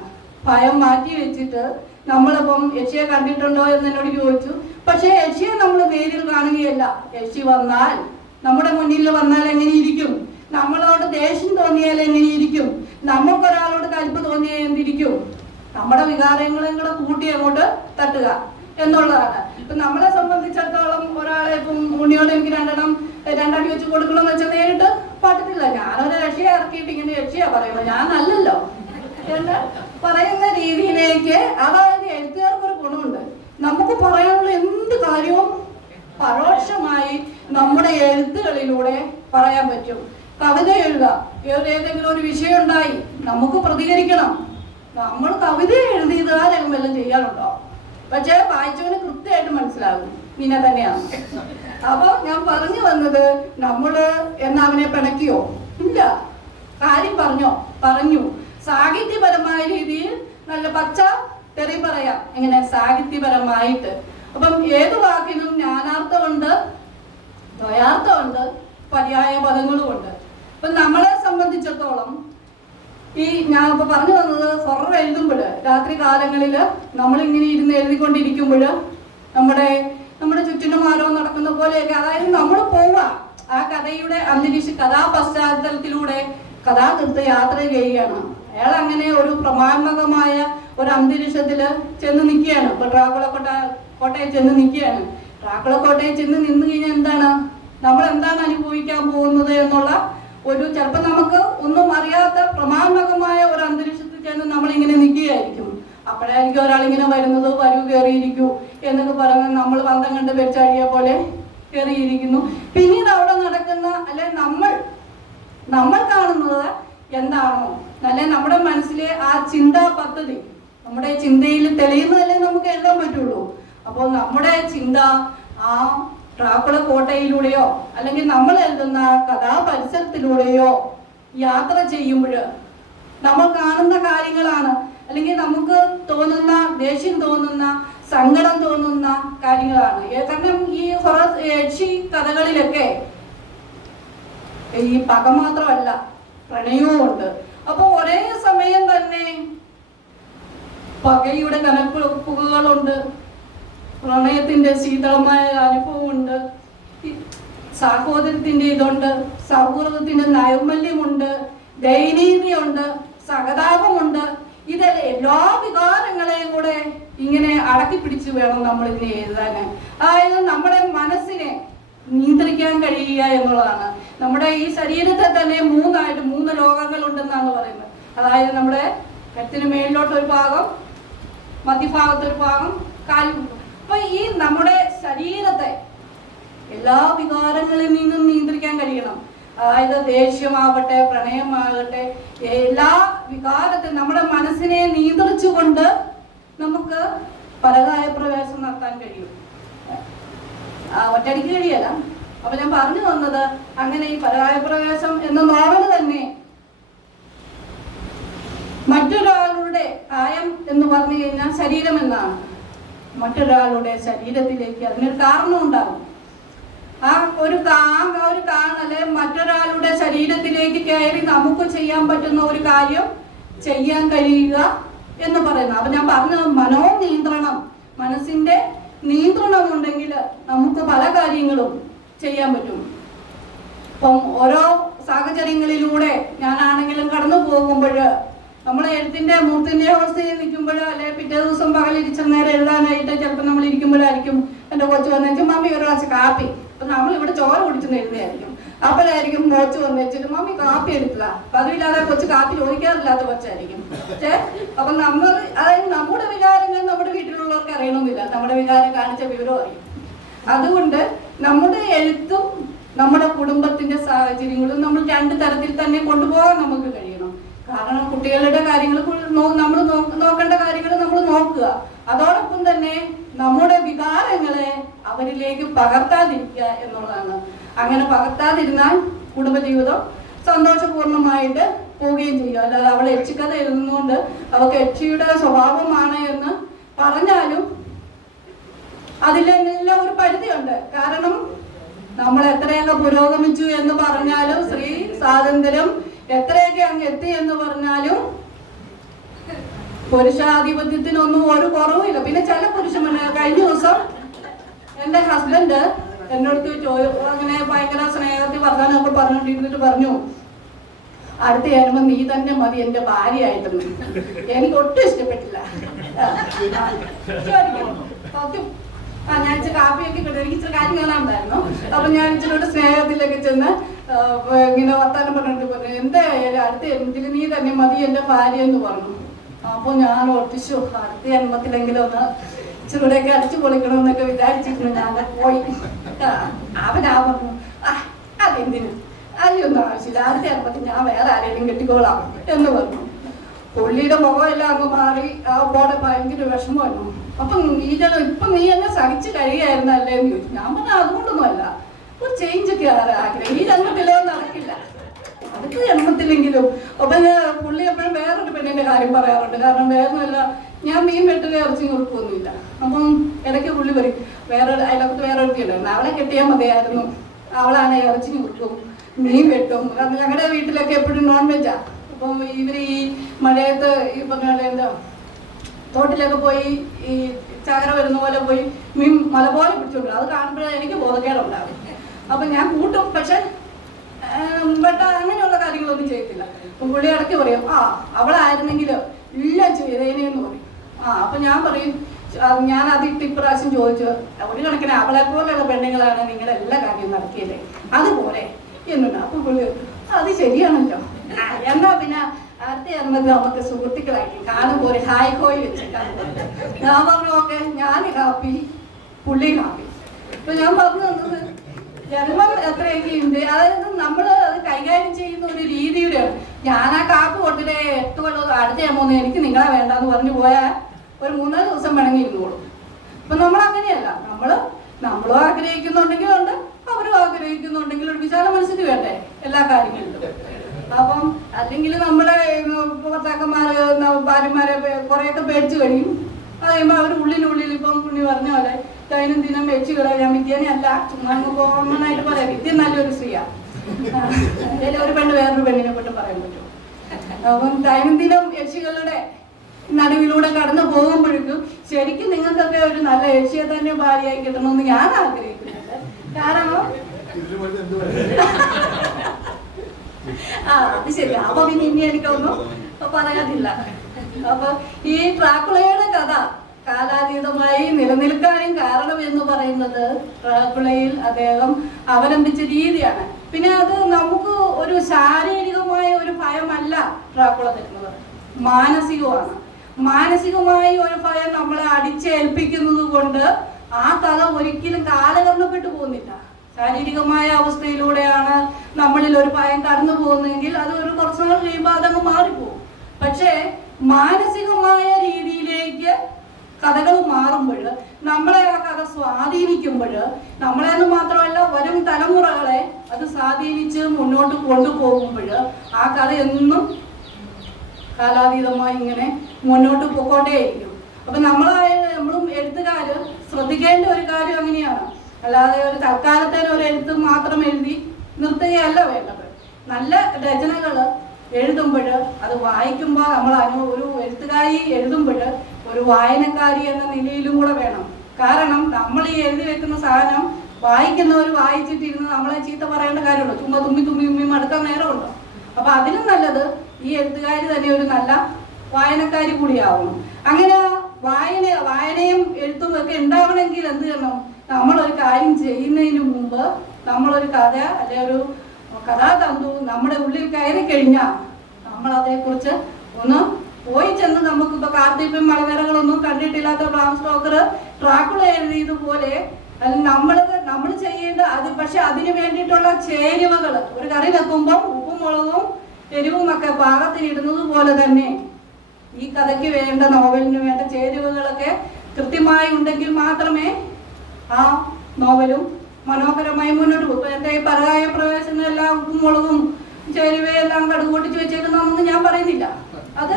ഭയം മാറ്റി വെച്ചിട്ട് നമ്മളിപ്പം യക്ഷിയെ കണ്ടിട്ടുണ്ടോ എന്ന് എന്നോട് ചോദിച്ചു. പക്ഷെ യക്ഷിയെ നമ്മൾ നേരിൽ കാണുകയല്ല. യക്ഷി വന്നാൽ, നമ്മുടെ മുന്നിൽ വന്നാൽ എങ്ങനെ ഇരിക്കും, നമ്മളോട് ദേഷ്യം തോന്നിയാൽ എങ്ങനെ ഇരിക്കും, നമുക്കൊരാളോട് കലിപ്പ് തോന്നിയാൽ എന്തിരിക്കും, നമ്മുടെ വികാരങ്ങളെയും കൂടെ കൂട്ടി അങ്ങോട്ട് തട്ടുക എന്നുള്ളതാണ്. ഇപ്പൊ നമ്മളെ സംബന്ധിച്ചിടത്തോളം ഒരാളെ ഇപ്പം ഉണ്ണിയോട് എനിക്ക് രണ്ടടി വെച്ച് കൊടുക്കണമെന്ന് വെച്ചാൽ നേരിട്ട് പറ്റത്തില്ല. ഞാനൊരു രക്ഷയെ ഇറക്കിയിട്ട് ഇങ്ങനെ രക്ഷയാ പറയുന്നത്, ഞാനല്ലല്ലോ എന്ന് പറയുന്ന രീതിയിലേക്ക്. അതായത് എഴുത്തുകാർക്കൊരു ഗുണമുണ്ട്, നമുക്ക് പറയാനുള്ള എന്ത് കാര്യവും പരോക്ഷമായി നമ്മുടെ എഴുത്തുകളിലൂടെ പറയാൻ പറ്റും. കവിത എഴുതുക, ഏതെങ്കിലും ഒരു വിഷയം ഉണ്ടായി നമുക്ക് പ്രതികരിക്കണം. നമ്മൾ കവിത എഴുതിയത് ആരെങ്കിലും വല്ലതും ചെയ്യാറുണ്ടോ? പക്ഷേ വായിച്ചവന് കൃത്യമായിട്ട് മനസ്സിലാകും പിന്നെ തന്നെയാണ്. അപ്പൊ ഞാൻ പറഞ്ഞു വന്നത്, നമ്മള് അവനെ പിണക്കിയോ? ഇല്ല. കാര്യം പറഞ്ഞു സാഹിത്യപരമായ രീതിയിൽ നല്ല പച്ച തെറി പറയാം. എങ്ങനെ സാഹിത്യപരമായിട്ട്. അപ്പം ഏത് വാക്കിനും ജ്ഞാനാർത്ഥമുണ്ട്, ദ്വയാർത്ഥമുണ്ട്, പര്യായ പദങ്ങളുമുണ്ട്. അപ്പൊ നമ്മളെ സംബന്ധിച്ചിടത്തോളം ഈ ഞാൻ ഇപ്പൊ പറഞ്ഞു വന്നത്, ഹൊറർ എഴുതുമ്പോൾ രാത്രി കാലങ്ങളിൽ നമ്മളിങ്ങനെ ഇരുന്ന് എഴുതിക്കൊണ്ടിരിക്കുമ്പോൾ നമ്മുടെ ചുറ്റിനും ആരോ നടക്കുന്ന പോലെയൊക്കെ, അതായത് നമ്മൾ പോവുക ആ കഥയുടെ കഥാ പശ്ചാത്തലത്തിലൂടെ കഥാകൃത്ത് യാത്ര ചെയ്യുകയാണ്. അയാൾ അങ്ങനെ ഒരു പ്രമാണകമായ ഒരു അന്തരീക്ഷത്തില് ചെന്ന് നിൽക്കുകയാണ്. ഇപ്പൊ ഡ്രാക്കുള കോട്ടയിൽ ചെന്ന് നിൽക്കുകയാണ്. ഡ്രാക്കുള കോട്ടയിൽ ചെന്ന് നിന്ന് കഴിഞ്ഞാൽ എന്താണ്, നമ്മൾ എന്താണ് അനുഭവിക്കാൻ പോകുന്നത് എന്നുള്ള ഒരു, ചിലപ്പോൾ നമുക്ക് ഒന്നും അറിയാത്ത പ്രമാണകമായ ഒരു അന്തരീക്ഷത്തിൽ ചെന്ന് നമ്മളിങ്ങനെ നിൽക്കുകയായിരിക്കും. അപ്പോഴായിരിക്കും ഒരാളിങ്ങനെ വരുന്നത്, വരൂ കയറിയിരിക്കൂ എന്നൊക്കെ പറഞ്ഞ് നമ്മൾ പന്തം കണ്ട് വെച്ചഴിയ പോലെ കയറിയിരിക്കുന്നു. പിന്നീട് അവിടെ നടക്കുന്ന, അല്ലെ നമ്മൾ നമ്മൾ കാണുന്നത് എന്താണോ, അല്ലെ നമ്മുടെ മനസ്സിലെ ആ ചിന്താ പദ്ധതി നമ്മുടെ ചിന്തയിൽ തെളിയുന്നതല്ലേ നമുക്ക് എഴുതാൻ പറ്റുള്ളൂ. അപ്പോൾ നമ്മുടെ ചിന്ത ആ ട്രാക്കുള കോട്ടയിലൂടെയോ അല്ലെങ്കിൽ നമ്മൾ എഴുതുന്ന കഥാപരിസരത്തിലൂടെയോ യാത്ര ചെയ്യുമ്പോൾ നമ്മൾ കാണുന്ന കാര്യങ്ങളാണ്, അല്ലെങ്കിൽ നമുക്ക് തോന്നുന്ന ദേഷ്യം തോന്നുന്ന സങ്കടം തോന്നുന്ന കാര്യങ്ങളാണ്. കാരണം ഈ ഹൊറർ യക്ഷി കഥകളിലൊക്കെ ഈ പക മാത്രമല്ല പ്രണയവും ഉണ്ട്. അപ്പൊ ഒരേ സമയം തന്നെ പകയുടെ കനപ്പുകളുണ്ട്, പ്രണയത്തിന്റെ ശീതളമായ അനുഭവമുണ്ട്, സാഹോദര്യത്തിന്റെ ഇതുണ്ട്, സൗഹൃദത്തിന്റെ നൈർമല്യമുണ്ട്, ദയനീയതയുണ്ട്, സഹതാപമുണ്ട്. ഇതെല്ലാം എല്ലാ വികാരങ്ങളെയും കൂടെ ഇങ്ങനെ അടക്കി പിടിച്ച് വേണം നമ്മൾ ഇതിനെ എഴുതാൻ. അതായത് നമ്മുടെ മനസ്സിനെ നിയന്ത്രിക്കാൻ കഴിയുക എന്നുള്ളതാണ്. നമ്മുടെ ഈ ശരീരത്തെ തന്നെ മൂന്ന് ലോകങ്ങൾ ഉണ്ടെന്നാണ് പറയുന്നത്. അതായത് നമ്മുടെ കഴുത്തിന് മേലിലോട്ടൊരു ഭാഗം, മധ്യഭാഗത്തൊരു ഭാഗം, കാലിൽ. അപ്പൊ ഈ നമ്മുടെ ശരീരത്തെ എല്ലാ വികാരങ്ങളിൽ നിന്നും നിയന്ത്രിക്കാൻ കഴിയണം. അതായത് ദേഷ്യമാവട്ടെ, പ്രണയമാകട്ടെ, എല്ലാ വികാരത്തെ നമ്മുടെ മനസ്സിനെ നിയന്ത്രിച്ചുകൊണ്ട് നമുക്ക് പരകായ പ്രവേശം നടത്താൻ കഴിയും. ഒറ്റടിക്ക് കഴിയല്ല. അപ്പൊ ഞാൻ പറഞ്ഞു വന്നത്, അങ്ങനെ ഈ പരകായ പ്രവേശം എന്ന നോവൽ തന്നെ മറ്റൊരാളുടെ കായം എന്ന് പറഞ്ഞു കഴിഞ്ഞാൽ ശരീരം എന്നാണ്. മറ്റൊരാളുടെ ശരീരത്തിലേക്ക് അതിനൊരു കാരണം ഉണ്ടാകും. ആ ഒരു കാണല് മറ്റൊരാളുടെ ശരീരത്തിലേക്ക് കയറി നമുക്ക് ചെയ്യാൻ പറ്റുന്ന ഒരു കാര്യം ചെയ്യാൻ കഴിയുക എന്ന് പറയുന്നത്. അപ്പൊ ഞാൻ പറഞ്ഞത് മനോനിയന്ത്രണം, മനസ്സിന്റെ നിയന്ത്രണം ഉണ്ടെങ്കിൽ നമുക്ക് പല കാര്യങ്ങളും ചെയ്യാൻ പറ്റും. ഇപ്പം ഓരോ സാഹചര്യങ്ങളിലൂടെ ഞാനാണെങ്കിലും കടന്നു പോകുമ്പോൾ നമ്മളെ എഴുത്തിന്റെ മൂത്തിന്റെ അവസ്ഥയിൽ നിൽക്കുമ്പോൾ, അല്ലെ പിറ്റേ ദിവസം പകലിരിച്ച നേരം എഴുതാനായിട്ട് ചിലപ്പോൾ നമ്മൾ ഇരിക്കുമ്പോഴായിരിക്കും എൻ്റെ കൊച്ചു വന്നേച്ചു മമ്മി ഒരു ഗ്ലാസ് കാപ്പി. അപ്പൊ നമ്മൾ ഇവിടെ ചോര കുടിച്ചെന്ന് എഴുതിയായിരിക്കും. അപ്പോഴായിരിക്കും കൊച്ചു വന്നേച്ചിട്ട് മമ്മി കാപ്പി എടുത്തില്ല. പതിവില്ലാതെ കൊച്ചു കാപ്പി ചോദിക്കാറില്ലാത്ത കൊച്ചായിരിക്കും. അപ്പൊ നമ്മൾ, അതായത് നമ്മുടെ വികാരങ്ങൾ നമ്മുടെ വീട്ടിലുള്ളവർക്ക് അറിയണമെന്നില്ല, നമ്മുടെ വികാരം കാണിച്ച വിവരം അറിയും. അതുകൊണ്ട് നമ്മുടെ എഴുത്തും നമ്മുടെ കുടുംബത്തിന്റെ സാഹചര്യങ്ങളും നമ്മൾ രണ്ട് തരത്തിൽ തന്നെ കൊണ്ടുപോകാൻ നമുക്ക് കഴിയണം. കാരണം കുട്ടികളുടെ കാര്യങ്ങൾ നമ്മൾ നോക്കേണ്ട കാര്യങ്ങൾ നമ്മൾ നോക്കുക, അതോടൊപ്പം തന്നെ നമ്മുടെ വികാരങ്ങളെ അവരിലേക്ക് പകർത്താതിരിക്കുക എന്നുള്ളതാണ്. അങ്ങനെ പകർത്താതിരുന്നാൽ കുടുംബജീവിതം സന്തോഷപൂർണമായിട്ട് പോവുകയും ചെയ്യും. അല്ലാതെ അവൾ യക്ഷിക്കഥ എഴുതുന്നതുകൊണ്ട് അവൾക്ക് യക്ഷിയുടെ സ്വഭാവമാണ് എന്ന് പറഞ്ഞാലും അതിലെല്ലാം ഒരു പരിധിയുണ്ട്. കാരണം നമ്മൾ എത്രയൊക്കെ പുരോഗമിച്ചു എന്ന് പറഞ്ഞാലും, സ്ത്രീ സ്വാതന്ത്ര്യം എത്രയൊക്കെ അങ്ങ് എത്തി എന്ന് പറഞ്ഞാലും പുരുഷാധിപത്യത്തിനൊന്നും ഒരു കുറവുമില്ല. പിന്നെ ചില പുരുഷന്മാർ, കഴിഞ്ഞ ദിവസം എൻ്റെ ഹസ്ബൻഡ് എന്നോട് അങ്ങനെ ഭയങ്കര സ്നേഹത്തിൽ വർദ്ധാനൊക്കെ പറഞ്ഞോണ്ടിരുന്നിട്ട് പറഞ്ഞു, അടുത്ത് ചേരുമ്പോ നീ തന്നെ മതി എന്റെ ഭാര്യയായിട്ടെന്ന്. എനിക്ക് ഒട്ടും ഇഷ്ടപ്പെട്ടില്ല. ഞാൻ ഇച്ചിരി കാപ്പിയൊക്കെ കിട്ടും, എനിക്ക് ഇച്ചിരി കാര്യം കാണാനുണ്ടായിരുന്നു. അപ്പൊ ഞാൻ ഇച്ചിരി സ്നേഹത്തിലൊക്കെ ചെന്ന് ഇങ്ങനെ വർത്താനം പറഞ്ഞിട്ട് പറഞ്ഞു, എന്തായാലും അടുത്ത ജന്മത്തിൽ നീ തന്നെ മതി എന്റെ ഭാര്യ എന്ന് പറഞ്ഞു. അപ്പൊ ഞാൻ ഒട്ടിച്ചു, അടുത്ത ജന്മത്തിലെങ്കിലും ഒന്ന് ഇച്ചിരിയൊക്കെ അടിച്ചു പൊളിക്കണമെന്നൊക്കെ വിചാരിച്ചിരുന്നു. ഞാൻ പോയി. അവനാ പറഞ്ഞു, അതെന്തിനു, അതിനൊന്നും ആവശ്യമില്ല, അടുത്ത ജന്മത്തിൽ ഞാൻ വേറെ ആരെങ്കിലും കെട്ടിക്കോളാം എന്ന് പറഞ്ഞു. പുള്ളിയുടെ മുഖമെല്ലാം അങ്ങ് മാറി, ആ പോടെ ഭയങ്കര വിഷമമായിരുന്നു. അപ്പം ഇപ്പൊ നീ എന്നെ സഹിച്ചു കഴിയായിരുന്നല്ലേ എന്ന് ചോദിച്ചു. ഞാൻ പറഞ്ഞ അതുകൊണ്ടൊന്നുമല്ല, ഒരു ചേഞ്ച് ഒക്കെ ആഗ്രഹം. ഈ ജന്മത്തിലോ നടക്കില്ല, അടുത്ത ജന്മത്തിലെങ്കിലും. അപ്പൊ പുള്ളി എപ്പോഴും വേറൊരു പെണ്ണിന്റെ കാര്യം പറയാറുണ്ട്. കാരണം വേറൊന്നുമല്ല, ഞാൻ മീൻ വെട്ടുക ഇറച്ചി കൊടുക്കൊന്നുമില്ല. അപ്പം ഇടയ്ക്ക് പുള്ളി പറയും, അതിനകത്ത് വേറൊരുത്തി ഉണ്ടായിരുന്നു, അവളെ കെട്ടിയാൽ മതിയായിരുന്നു, അവളാണ് ഇറച്ചി കൊടുക്കും മീൻ വെട്ടും. കാരണം ഞങ്ങളുടെ വീട്ടിലൊക്കെ എപ്പോഴും നോൺ വെജാ. അപ്പം ഇവര് ഈ മഴയത്ത് ഈ പറഞ്ഞ എന്താ തോട്ടിലൊക്കെ പോയി ഈ ചകര വരുന്ന പോലെ പോയി മീൻ മല പോലെ പിടിച്ചോണ്ട്, അത് കാണുമ്പോഴേ എനിക്ക് ബോധക്കേടുണ്ടാകും. അപ്പൊ ഞാൻ കൂട്ടും, പക്ഷെ അങ്ങനെയുള്ള കാര്യങ്ങളൊന്നും ചെയ്യത്തില്ല. അപ്പം പുള്ളി ഇടയ്ക്ക് പറയും, അവളായിരുന്നെങ്കിൽ ഇല്ല ചെയ്തേനെന്ന് പറയും. അപ്പൊ ഞാൻ പറയും, ഞാൻ അതിട്ട് ഇപ്രാവശ്യം ചോദിച്ചു, ഒരു കണക്കിന് അവളെ പോലെയുള്ള പെണ്ണുങ്ങളാണ് നിങ്ങളുടെ എല്ലാ കാര്യവും നടത്തിയല്ലേ, അതുപോലെ എന്നുണ്ട്. അപ്പൊ പുള്ളി അത് ശരിയാണല്ലോ, എന്നാ പിന്നെ അടുത്ത ജന്മത്തിൽ നമുക്ക് സുഹൃത്തുക്കളായിട്ട് കാണുമ്പോൾ ഒരു ഹായ് ഹോയ് വെച്ചിട്ടാണ്. ഞാൻ പറഞ്ഞു, ഓക്കെ, ഞാൻ ഹാപ്പി, പുള്ളി ഹാപ്പി. അപ്പൊ ഞാൻ പറഞ്ഞു തന്നത് ജന്മം എത്രയൊക്കെ ഉണ്ട്, അതായത് നമ്മൾ അത് കൈകാര്യം ചെയ്യുന്ന ഒരു രീതിയുടെ. ഞാൻ ആ കാപ്പ് കൊടുത്തിട്ട് 8 കൊല്ലം അടുത്ത ആകുമ്പോൾ എനിക്ക് നിങ്ങളെ വേണ്ടെന്ന് പറഞ്ഞു പോയാൽ ഒരു 3-4 ദിവസം വേണമെങ്കിൽ ഇരുന്നോളും. അപ്പൊ നമ്മൾ അങ്ങനെയല്ല. നമ്മളും ആഗ്രഹിക്കുന്നുണ്ടെങ്കിലുണ്ട്, അവരും ആഗ്രഹിക്കുന്നുണ്ടെങ്കിൽ ഒരു വിശാല മനസ്സിന് വേണ്ടേ എല്ലാ കാര്യങ്ങളിലും. അപ്പം അല്ലെങ്കിൽ നമ്മളെ ഭർത്താക്കന്മാര് ഭാര്യമാരെ കുറെയൊക്കെ പേടിച്ചു കഴിയും. അത് കഴിയുമ്പോൾ അവർ ഉള്ളിനുള്ളിൽ ഇപ്പം പുണ്ണി പറഞ്ഞ പോലെ ദൈനംദിനം വെച്ച് കളയാൻ വിദ്യനെ അല്ല, ചുമ്മാ കോമണായിട്ട് പറയാം വിദ്യ നല്ലൊരു സ്ത്രീയാ. അതിൽ ഒരു പെണ്ണ് വേറൊരു പെണ്ണിനെ കൊണ്ട് പറയാൻ പറ്റും. അപ്പം ദൈനംദിനം യക്ഷികളുടെ നടുവിലൂടെ കടന്നു പോകുമ്പോഴേക്കും ശരിക്കും നിങ്ങൾക്കൊക്കെ ഒരു നല്ല യക്ഷിയെ തന്നെ ഭാര്യയായി കിട്ടണമെന്ന് ഞാൻ ആഗ്രഹിക്കുന്നുണ്ട്. കാരണം അത് ശരി. അപ്പൊ പിന്നെ ഇനി എനിക്കൊന്നും പറയാനില്ല. അപ്പൊ ഈ ഡ്രാക്കുളയുടെ കഥ കാലാതീതമായി നിലനിൽക്കാനും കാരണം എന്ന് പറയുന്നത് ഡ്രാക്കുളയിൽ അദ്ദേഹം അവലംബിച്ച രീതിയാണ്. പിന്നെ അത് നമുക്ക് ഒരു ശാരീരികമായ ഒരു ഭയമല്ല ഡ്രാക്കുള തരുന്നത്, മാനസികമാണ്. മാനസികമായി ഒരു ഭയം നമ്മളെ അടിച്ചേൽപ്പിക്കുന്നത് കൊണ്ട് ആ കഥ ഒരിക്കലും കാലകരണപ്പെട്ടു പോകുന്നില്ല. ശാരീരികമായ അവസ്ഥയിലൂടെയാണ് നമ്മളിൽ ഒരു ഭയം കടന്നു പോകുന്നതെങ്കിൽ അത് ഒരു കുറച്ചു നാൾ കഴിയുമ്പോൾ അതങ്ങ് മാറിപ്പോകും. പക്ഷേ മാനസികമായ രീതിയിലേക്ക് കഥകൾ മാറുമ്പോൾ, നമ്മളെ ആ കഥ സ്വാധീനിക്കുമ്പോൾ, നമ്മളെന്ന് മാത്രമല്ല വരും തലമുറകളെ അത് സ്വാധീനിച്ച് മുന്നോട്ട് കൊണ്ടുപോകുമ്പോൾ ആ കഥ എന്നും കാലാതീതമായി ഇങ്ങനെ മുന്നോട്ട് പോയിക്കൊണ്ടേയിരിക്കും. അപ്പൊ നമ്മളും എഴുത്തുകാര് ശ്രദ്ധിക്കേണ്ട ഒരു കാര്യം അങ്ങനെയാണ്. അല്ലാതെ ഒരു തൽക്കാലത്തേന് ഒരു എഴുത്ത് മാത്രം എഴുതി നിർത്തുകയല്ല വേണ്ടത്. നല്ല രചനകൾ എഴുതുമ്പോൾ അത് വായിക്കുമ്പോൾ നമ്മൾ ഒരു എഴുത്തുകാരി എഴുതുമ്പോൾ ഒരു വായനക്കാരി എന്ന നിലയിലും കൂടെ വേണം. കാരണം നമ്മൾ ഈ എഴുതി വെക്കുന്ന സാധനം വായിക്കുന്നവർ വായിച്ചിട്ടിരുന്ന് നമ്മളെ ചീത്ത പറയേണ്ട കാര്യമുള്ളൂ. ചുമ്മാ തുമ്മി മടുക്കാൻ നേരമുണ്ടോ? അപ്പൊ അതിലും നല്ലത് ഈ എഴുത്തുകാരി തന്നെ ഒരു നല്ല വായനക്കാരി കൂടിയാവണം. അങ്ങനെ വായനയും എഴുത്തും ഒക്കെ ഉണ്ടാവണമെങ്കിൽ എന്ത് ചെയ്യണം? നമ്മളൊരു കാര്യം ചെയ്യുന്നതിന് മുമ്പ് നമ്മളൊരു കഥ അല്ലെ ഒരു കഥാതന്തു നമ്മുടെ ഉള്ളിൽ കയറി കഴിഞ്ഞാൽ നമ്മൾ അതേക്കുറിച്ച് ഒന്ന് പോയി ചെന്ന്, നമുക്കിപ്പോൾ കാർത്തിക് മലനിരകളൊന്നും കണ്ടിട്ടില്ലാത്ത ബ്രാം സ്റ്റോക്കർ ഡ്രാക്കുള എഴുതിയതുപോലെ നമ്മൾ ചെയ്യേണ്ട അത്. പക്ഷെ അതിന് വേണ്ടിയിട്ടുള്ള ചേരുവകൾ ഒരു കറി വെക്കുമ്പം ഉപ്പും മുളകും എരിവും ഒക്കെ പാകത്തിനിടുന്നത് പോലെ തന്നെ ഈ കഥയ്ക്ക് വേണ്ട, നോവലിന് വേണ്ട ചേരുവകളൊക്കെ കൃത്യമായി ഉണ്ടെങ്കിൽ മാത്രമേ ആ നോവലും മനോഹരമായി മുന്നോട്ട് പോകും. എൻ്റെ ഈ പരകായ പ്രവേശനം എല്ലാം ഉപ്പും മുളകും ചേരുവയെല്ലാം കടുക് പൊട്ടിച്ച് വെച്ചേക്കുന്നതൊന്നും ഞാൻ പറയുന്നില്ല, അത്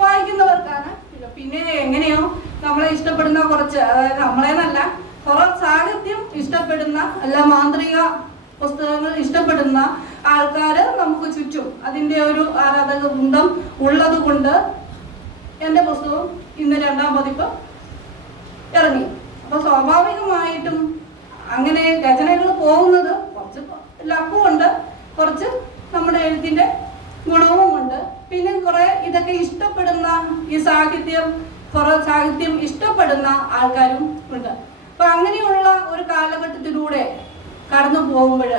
വായിക്കുന്നവർക്കാണ്. പിന്നെ എങ്ങനെയോ നമ്മളെ ഇഷ്ടപ്പെടുന്ന കുറച്ച്, അതായത് നമ്മളെന്നല്ല കുറെ സാഹിത്യം ഇഷ്ടപ്പെടുന്ന അല്ല മാന്ത്രിക പുസ്തകങ്ങൾ ഇഷ്ടപ്പെടുന്ന ആൾക്കാര് നമുക്ക് ചുറ്റും അതിൻ്റെ ഒരു ആരാധക വൃന്ദം ഉള്ളത് കൊണ്ട് എൻ്റെ പുസ്തകം ഇന്ന് 2ാം പതിപ്പ് ഇറങ്ങി. അപ്പൊ സ്വാഭാവികമായിട്ടും അങ്ങനെ രചനകൾ പോകുന്നത് കുറച്ച് ലക്കുമുണ്ട്, കുറച്ച് നമ്മുടെ എഴുത്തിന്റെ ഗുണവും ഉണ്ട്. പിന്നെ കുറെ ഇതൊക്കെ ഇഷ്ടപ്പെടുന്ന ഈ കുറെ സാഹിത്യം ഇഷ്ടപ്പെടുന്ന ആൾക്കാരും ഉണ്ട്. അപ്പൊ അങ്ങനെയുള്ള ഒരു കാലഘട്ടത്തിലൂടെ കടന്നു പോകുമ്പോൾ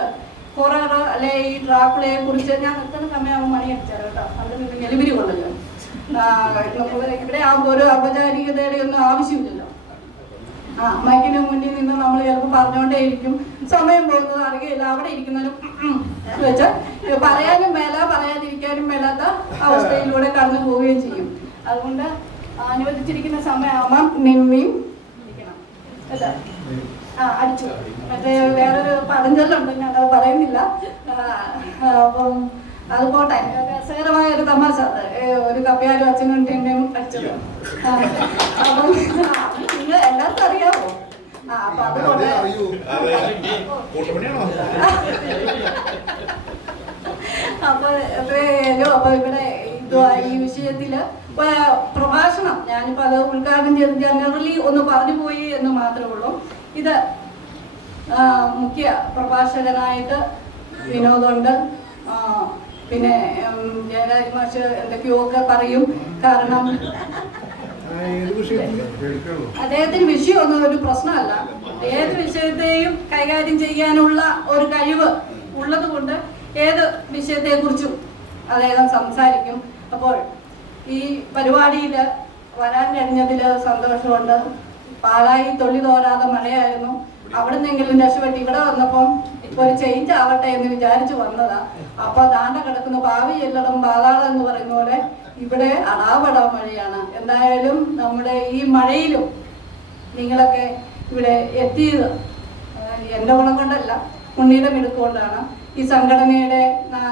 കുറെ അല്ലെ ഈ ഡ്രാക്കുളയെ കുറിച്ച് ഞാൻ എത്ര സമയമാകുമ്പോൾ മണി അടിച്ചാലോ കേട്ടോ, അത് എലിമിരി കൊണ്ടല്ലോ. ഇവിടെ ആകുമ്പോൾ ഒരു ഔപചാരികതയുടെ ഒന്നും ആവശ്യമില്ലല്ലോ. മൈക്കിന് മുന്നിൽ നിന്ന് നമ്മൾ ചിലപ്പോൾ പറഞ്ഞുകൊണ്ടേയിരിക്കും, സമയം പോകുന്നത് അറിയില്ല. അവിടെ ഇരിക്കുന്നവരും വെച്ചാൽ പറയാനും മേല പറയാതിരിക്കാനും മേലാത്ത അവസ്ഥയിലൂടെ കടന്നു പോവുകയും ചെയ്യും. അതുകൊണ്ട് അനുവദിച്ചിരിക്കുന്ന സമയമാകുമ്പോൾ നിന്നെയും ഇരിക്കണം അല്ലേ? അടിച്ചു. മറ്റേ വേറൊരു പഴഞ്ചൊല്ലുണ്ട്, ഞാനത് പറയുന്നില്ല. അപ്പം അത് പോട്ടെ. രസകരമായ ഒരു തമാശ, ഒരു കപ്പ്യാരും അച്ഛനും ടെൻ്റെയും അടിച്ചത്. അപ്പം നിങ്ങൾ എല്ലാവർക്കും അറിയാമോ? അപ്പൊ അത് പോട്ടെ. അപ്പൊ ഇവിടെ ഈ വിഷയത്തില് പ്രഭാഷണം ഞാനിപ്പോ അത് ഉദ്ഘാടനം ചെയ്ത് ജനറലി ഒന്ന് പറഞ്ഞു പോയി എന്ന് മാത്രമേ ഉള്ളൂ. ഇത് മുഖ്യ പ്രഭാഷകനായിട്ട് വിനോദുണ്ട്. പിന്നെ ജയരാജ് മാഷ് എന്തൊക്കെയോ ഒക്കെ പറയും. കാരണം അദ്ദേഹത്തിന് വിഷയമൊന്നും ഒരു പ്രശ്നമല്ല. ഏത് വിഷയത്തെയും കൈകാര്യം ചെയ്യാനുള്ള ഒരു കഴിവ് ഉള്ളത് കൊണ്ട് ഏത് വിഷയത്തെ കുറിച്ചും അദ്ദേഹം സംസാരിക്കും. അപ്പോൾ ഈ പരിപാടിയിൽ വരാൻ കഴിഞ്ഞതിൽ സന്തോഷമുണ്ട്. പാലായി തൊള്ളി തോരാതെ മഴയായിരുന്നു. അവിടെ നിന്നെങ്കിലും രക്ഷപ്പെട്ട് ഇവിടെ വന്നപ്പം ഒരു ചേഞ്ച് ആവട്ടെ എന്ന് വിചാരിച്ചു വന്നതാ. അപ്പൊ ദാണ്ട കിടക്കുന്ന ഭാവി എല്ലടം പാതാളം എന്ന് പറയുന്ന പോലെ ഇവിടെ അടാപടാ മഴയാണ്. എന്തായാലും നമ്മുടെ ഈ മഴയിലും നിങ്ങളൊക്കെ ഇവിടെ എത്തിയത് എൻ്റെ ഗുണം കൊണ്ടല്ല, ഉണ്ണിയുടെ മിടുക്കൊണ്ടാണ്, ഈ സംഘടനയുടെ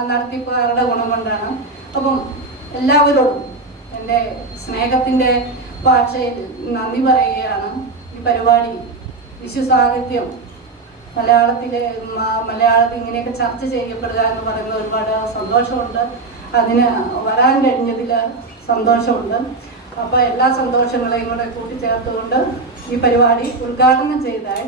നടത്തിപ്പുകാരുടെ ഗുണം കൊണ്ടാണ്. അപ്പം എല്ലാവരോടും എൻ്റെ സ്നേഹത്തിൻ്റെ ഭാഷയിൽ നന്ദി പറയുകയാണ്. ഈ പരിപാടി വിശ്വസാഹിത്യം മലയാളത്തിൽ ഇങ്ങനെയൊക്കെ ചർച്ച ചെയ്യപ്പെടുക എന്ന് പറയുന്നത് ഒരുപാട് സന്തോഷമുണ്ട്. അതിന് വരാൻ കഴിഞ്ഞതിൽ സന്തോഷമുണ്ട്. അപ്പോൾ എല്ലാ സന്തോഷങ്ങളെയും കൂടെ കൂട്ടിച്ചേർത്തുകൊണ്ട് ഈ പരിപാടി ഉദ്ഘാടനം ചെയ്തതായി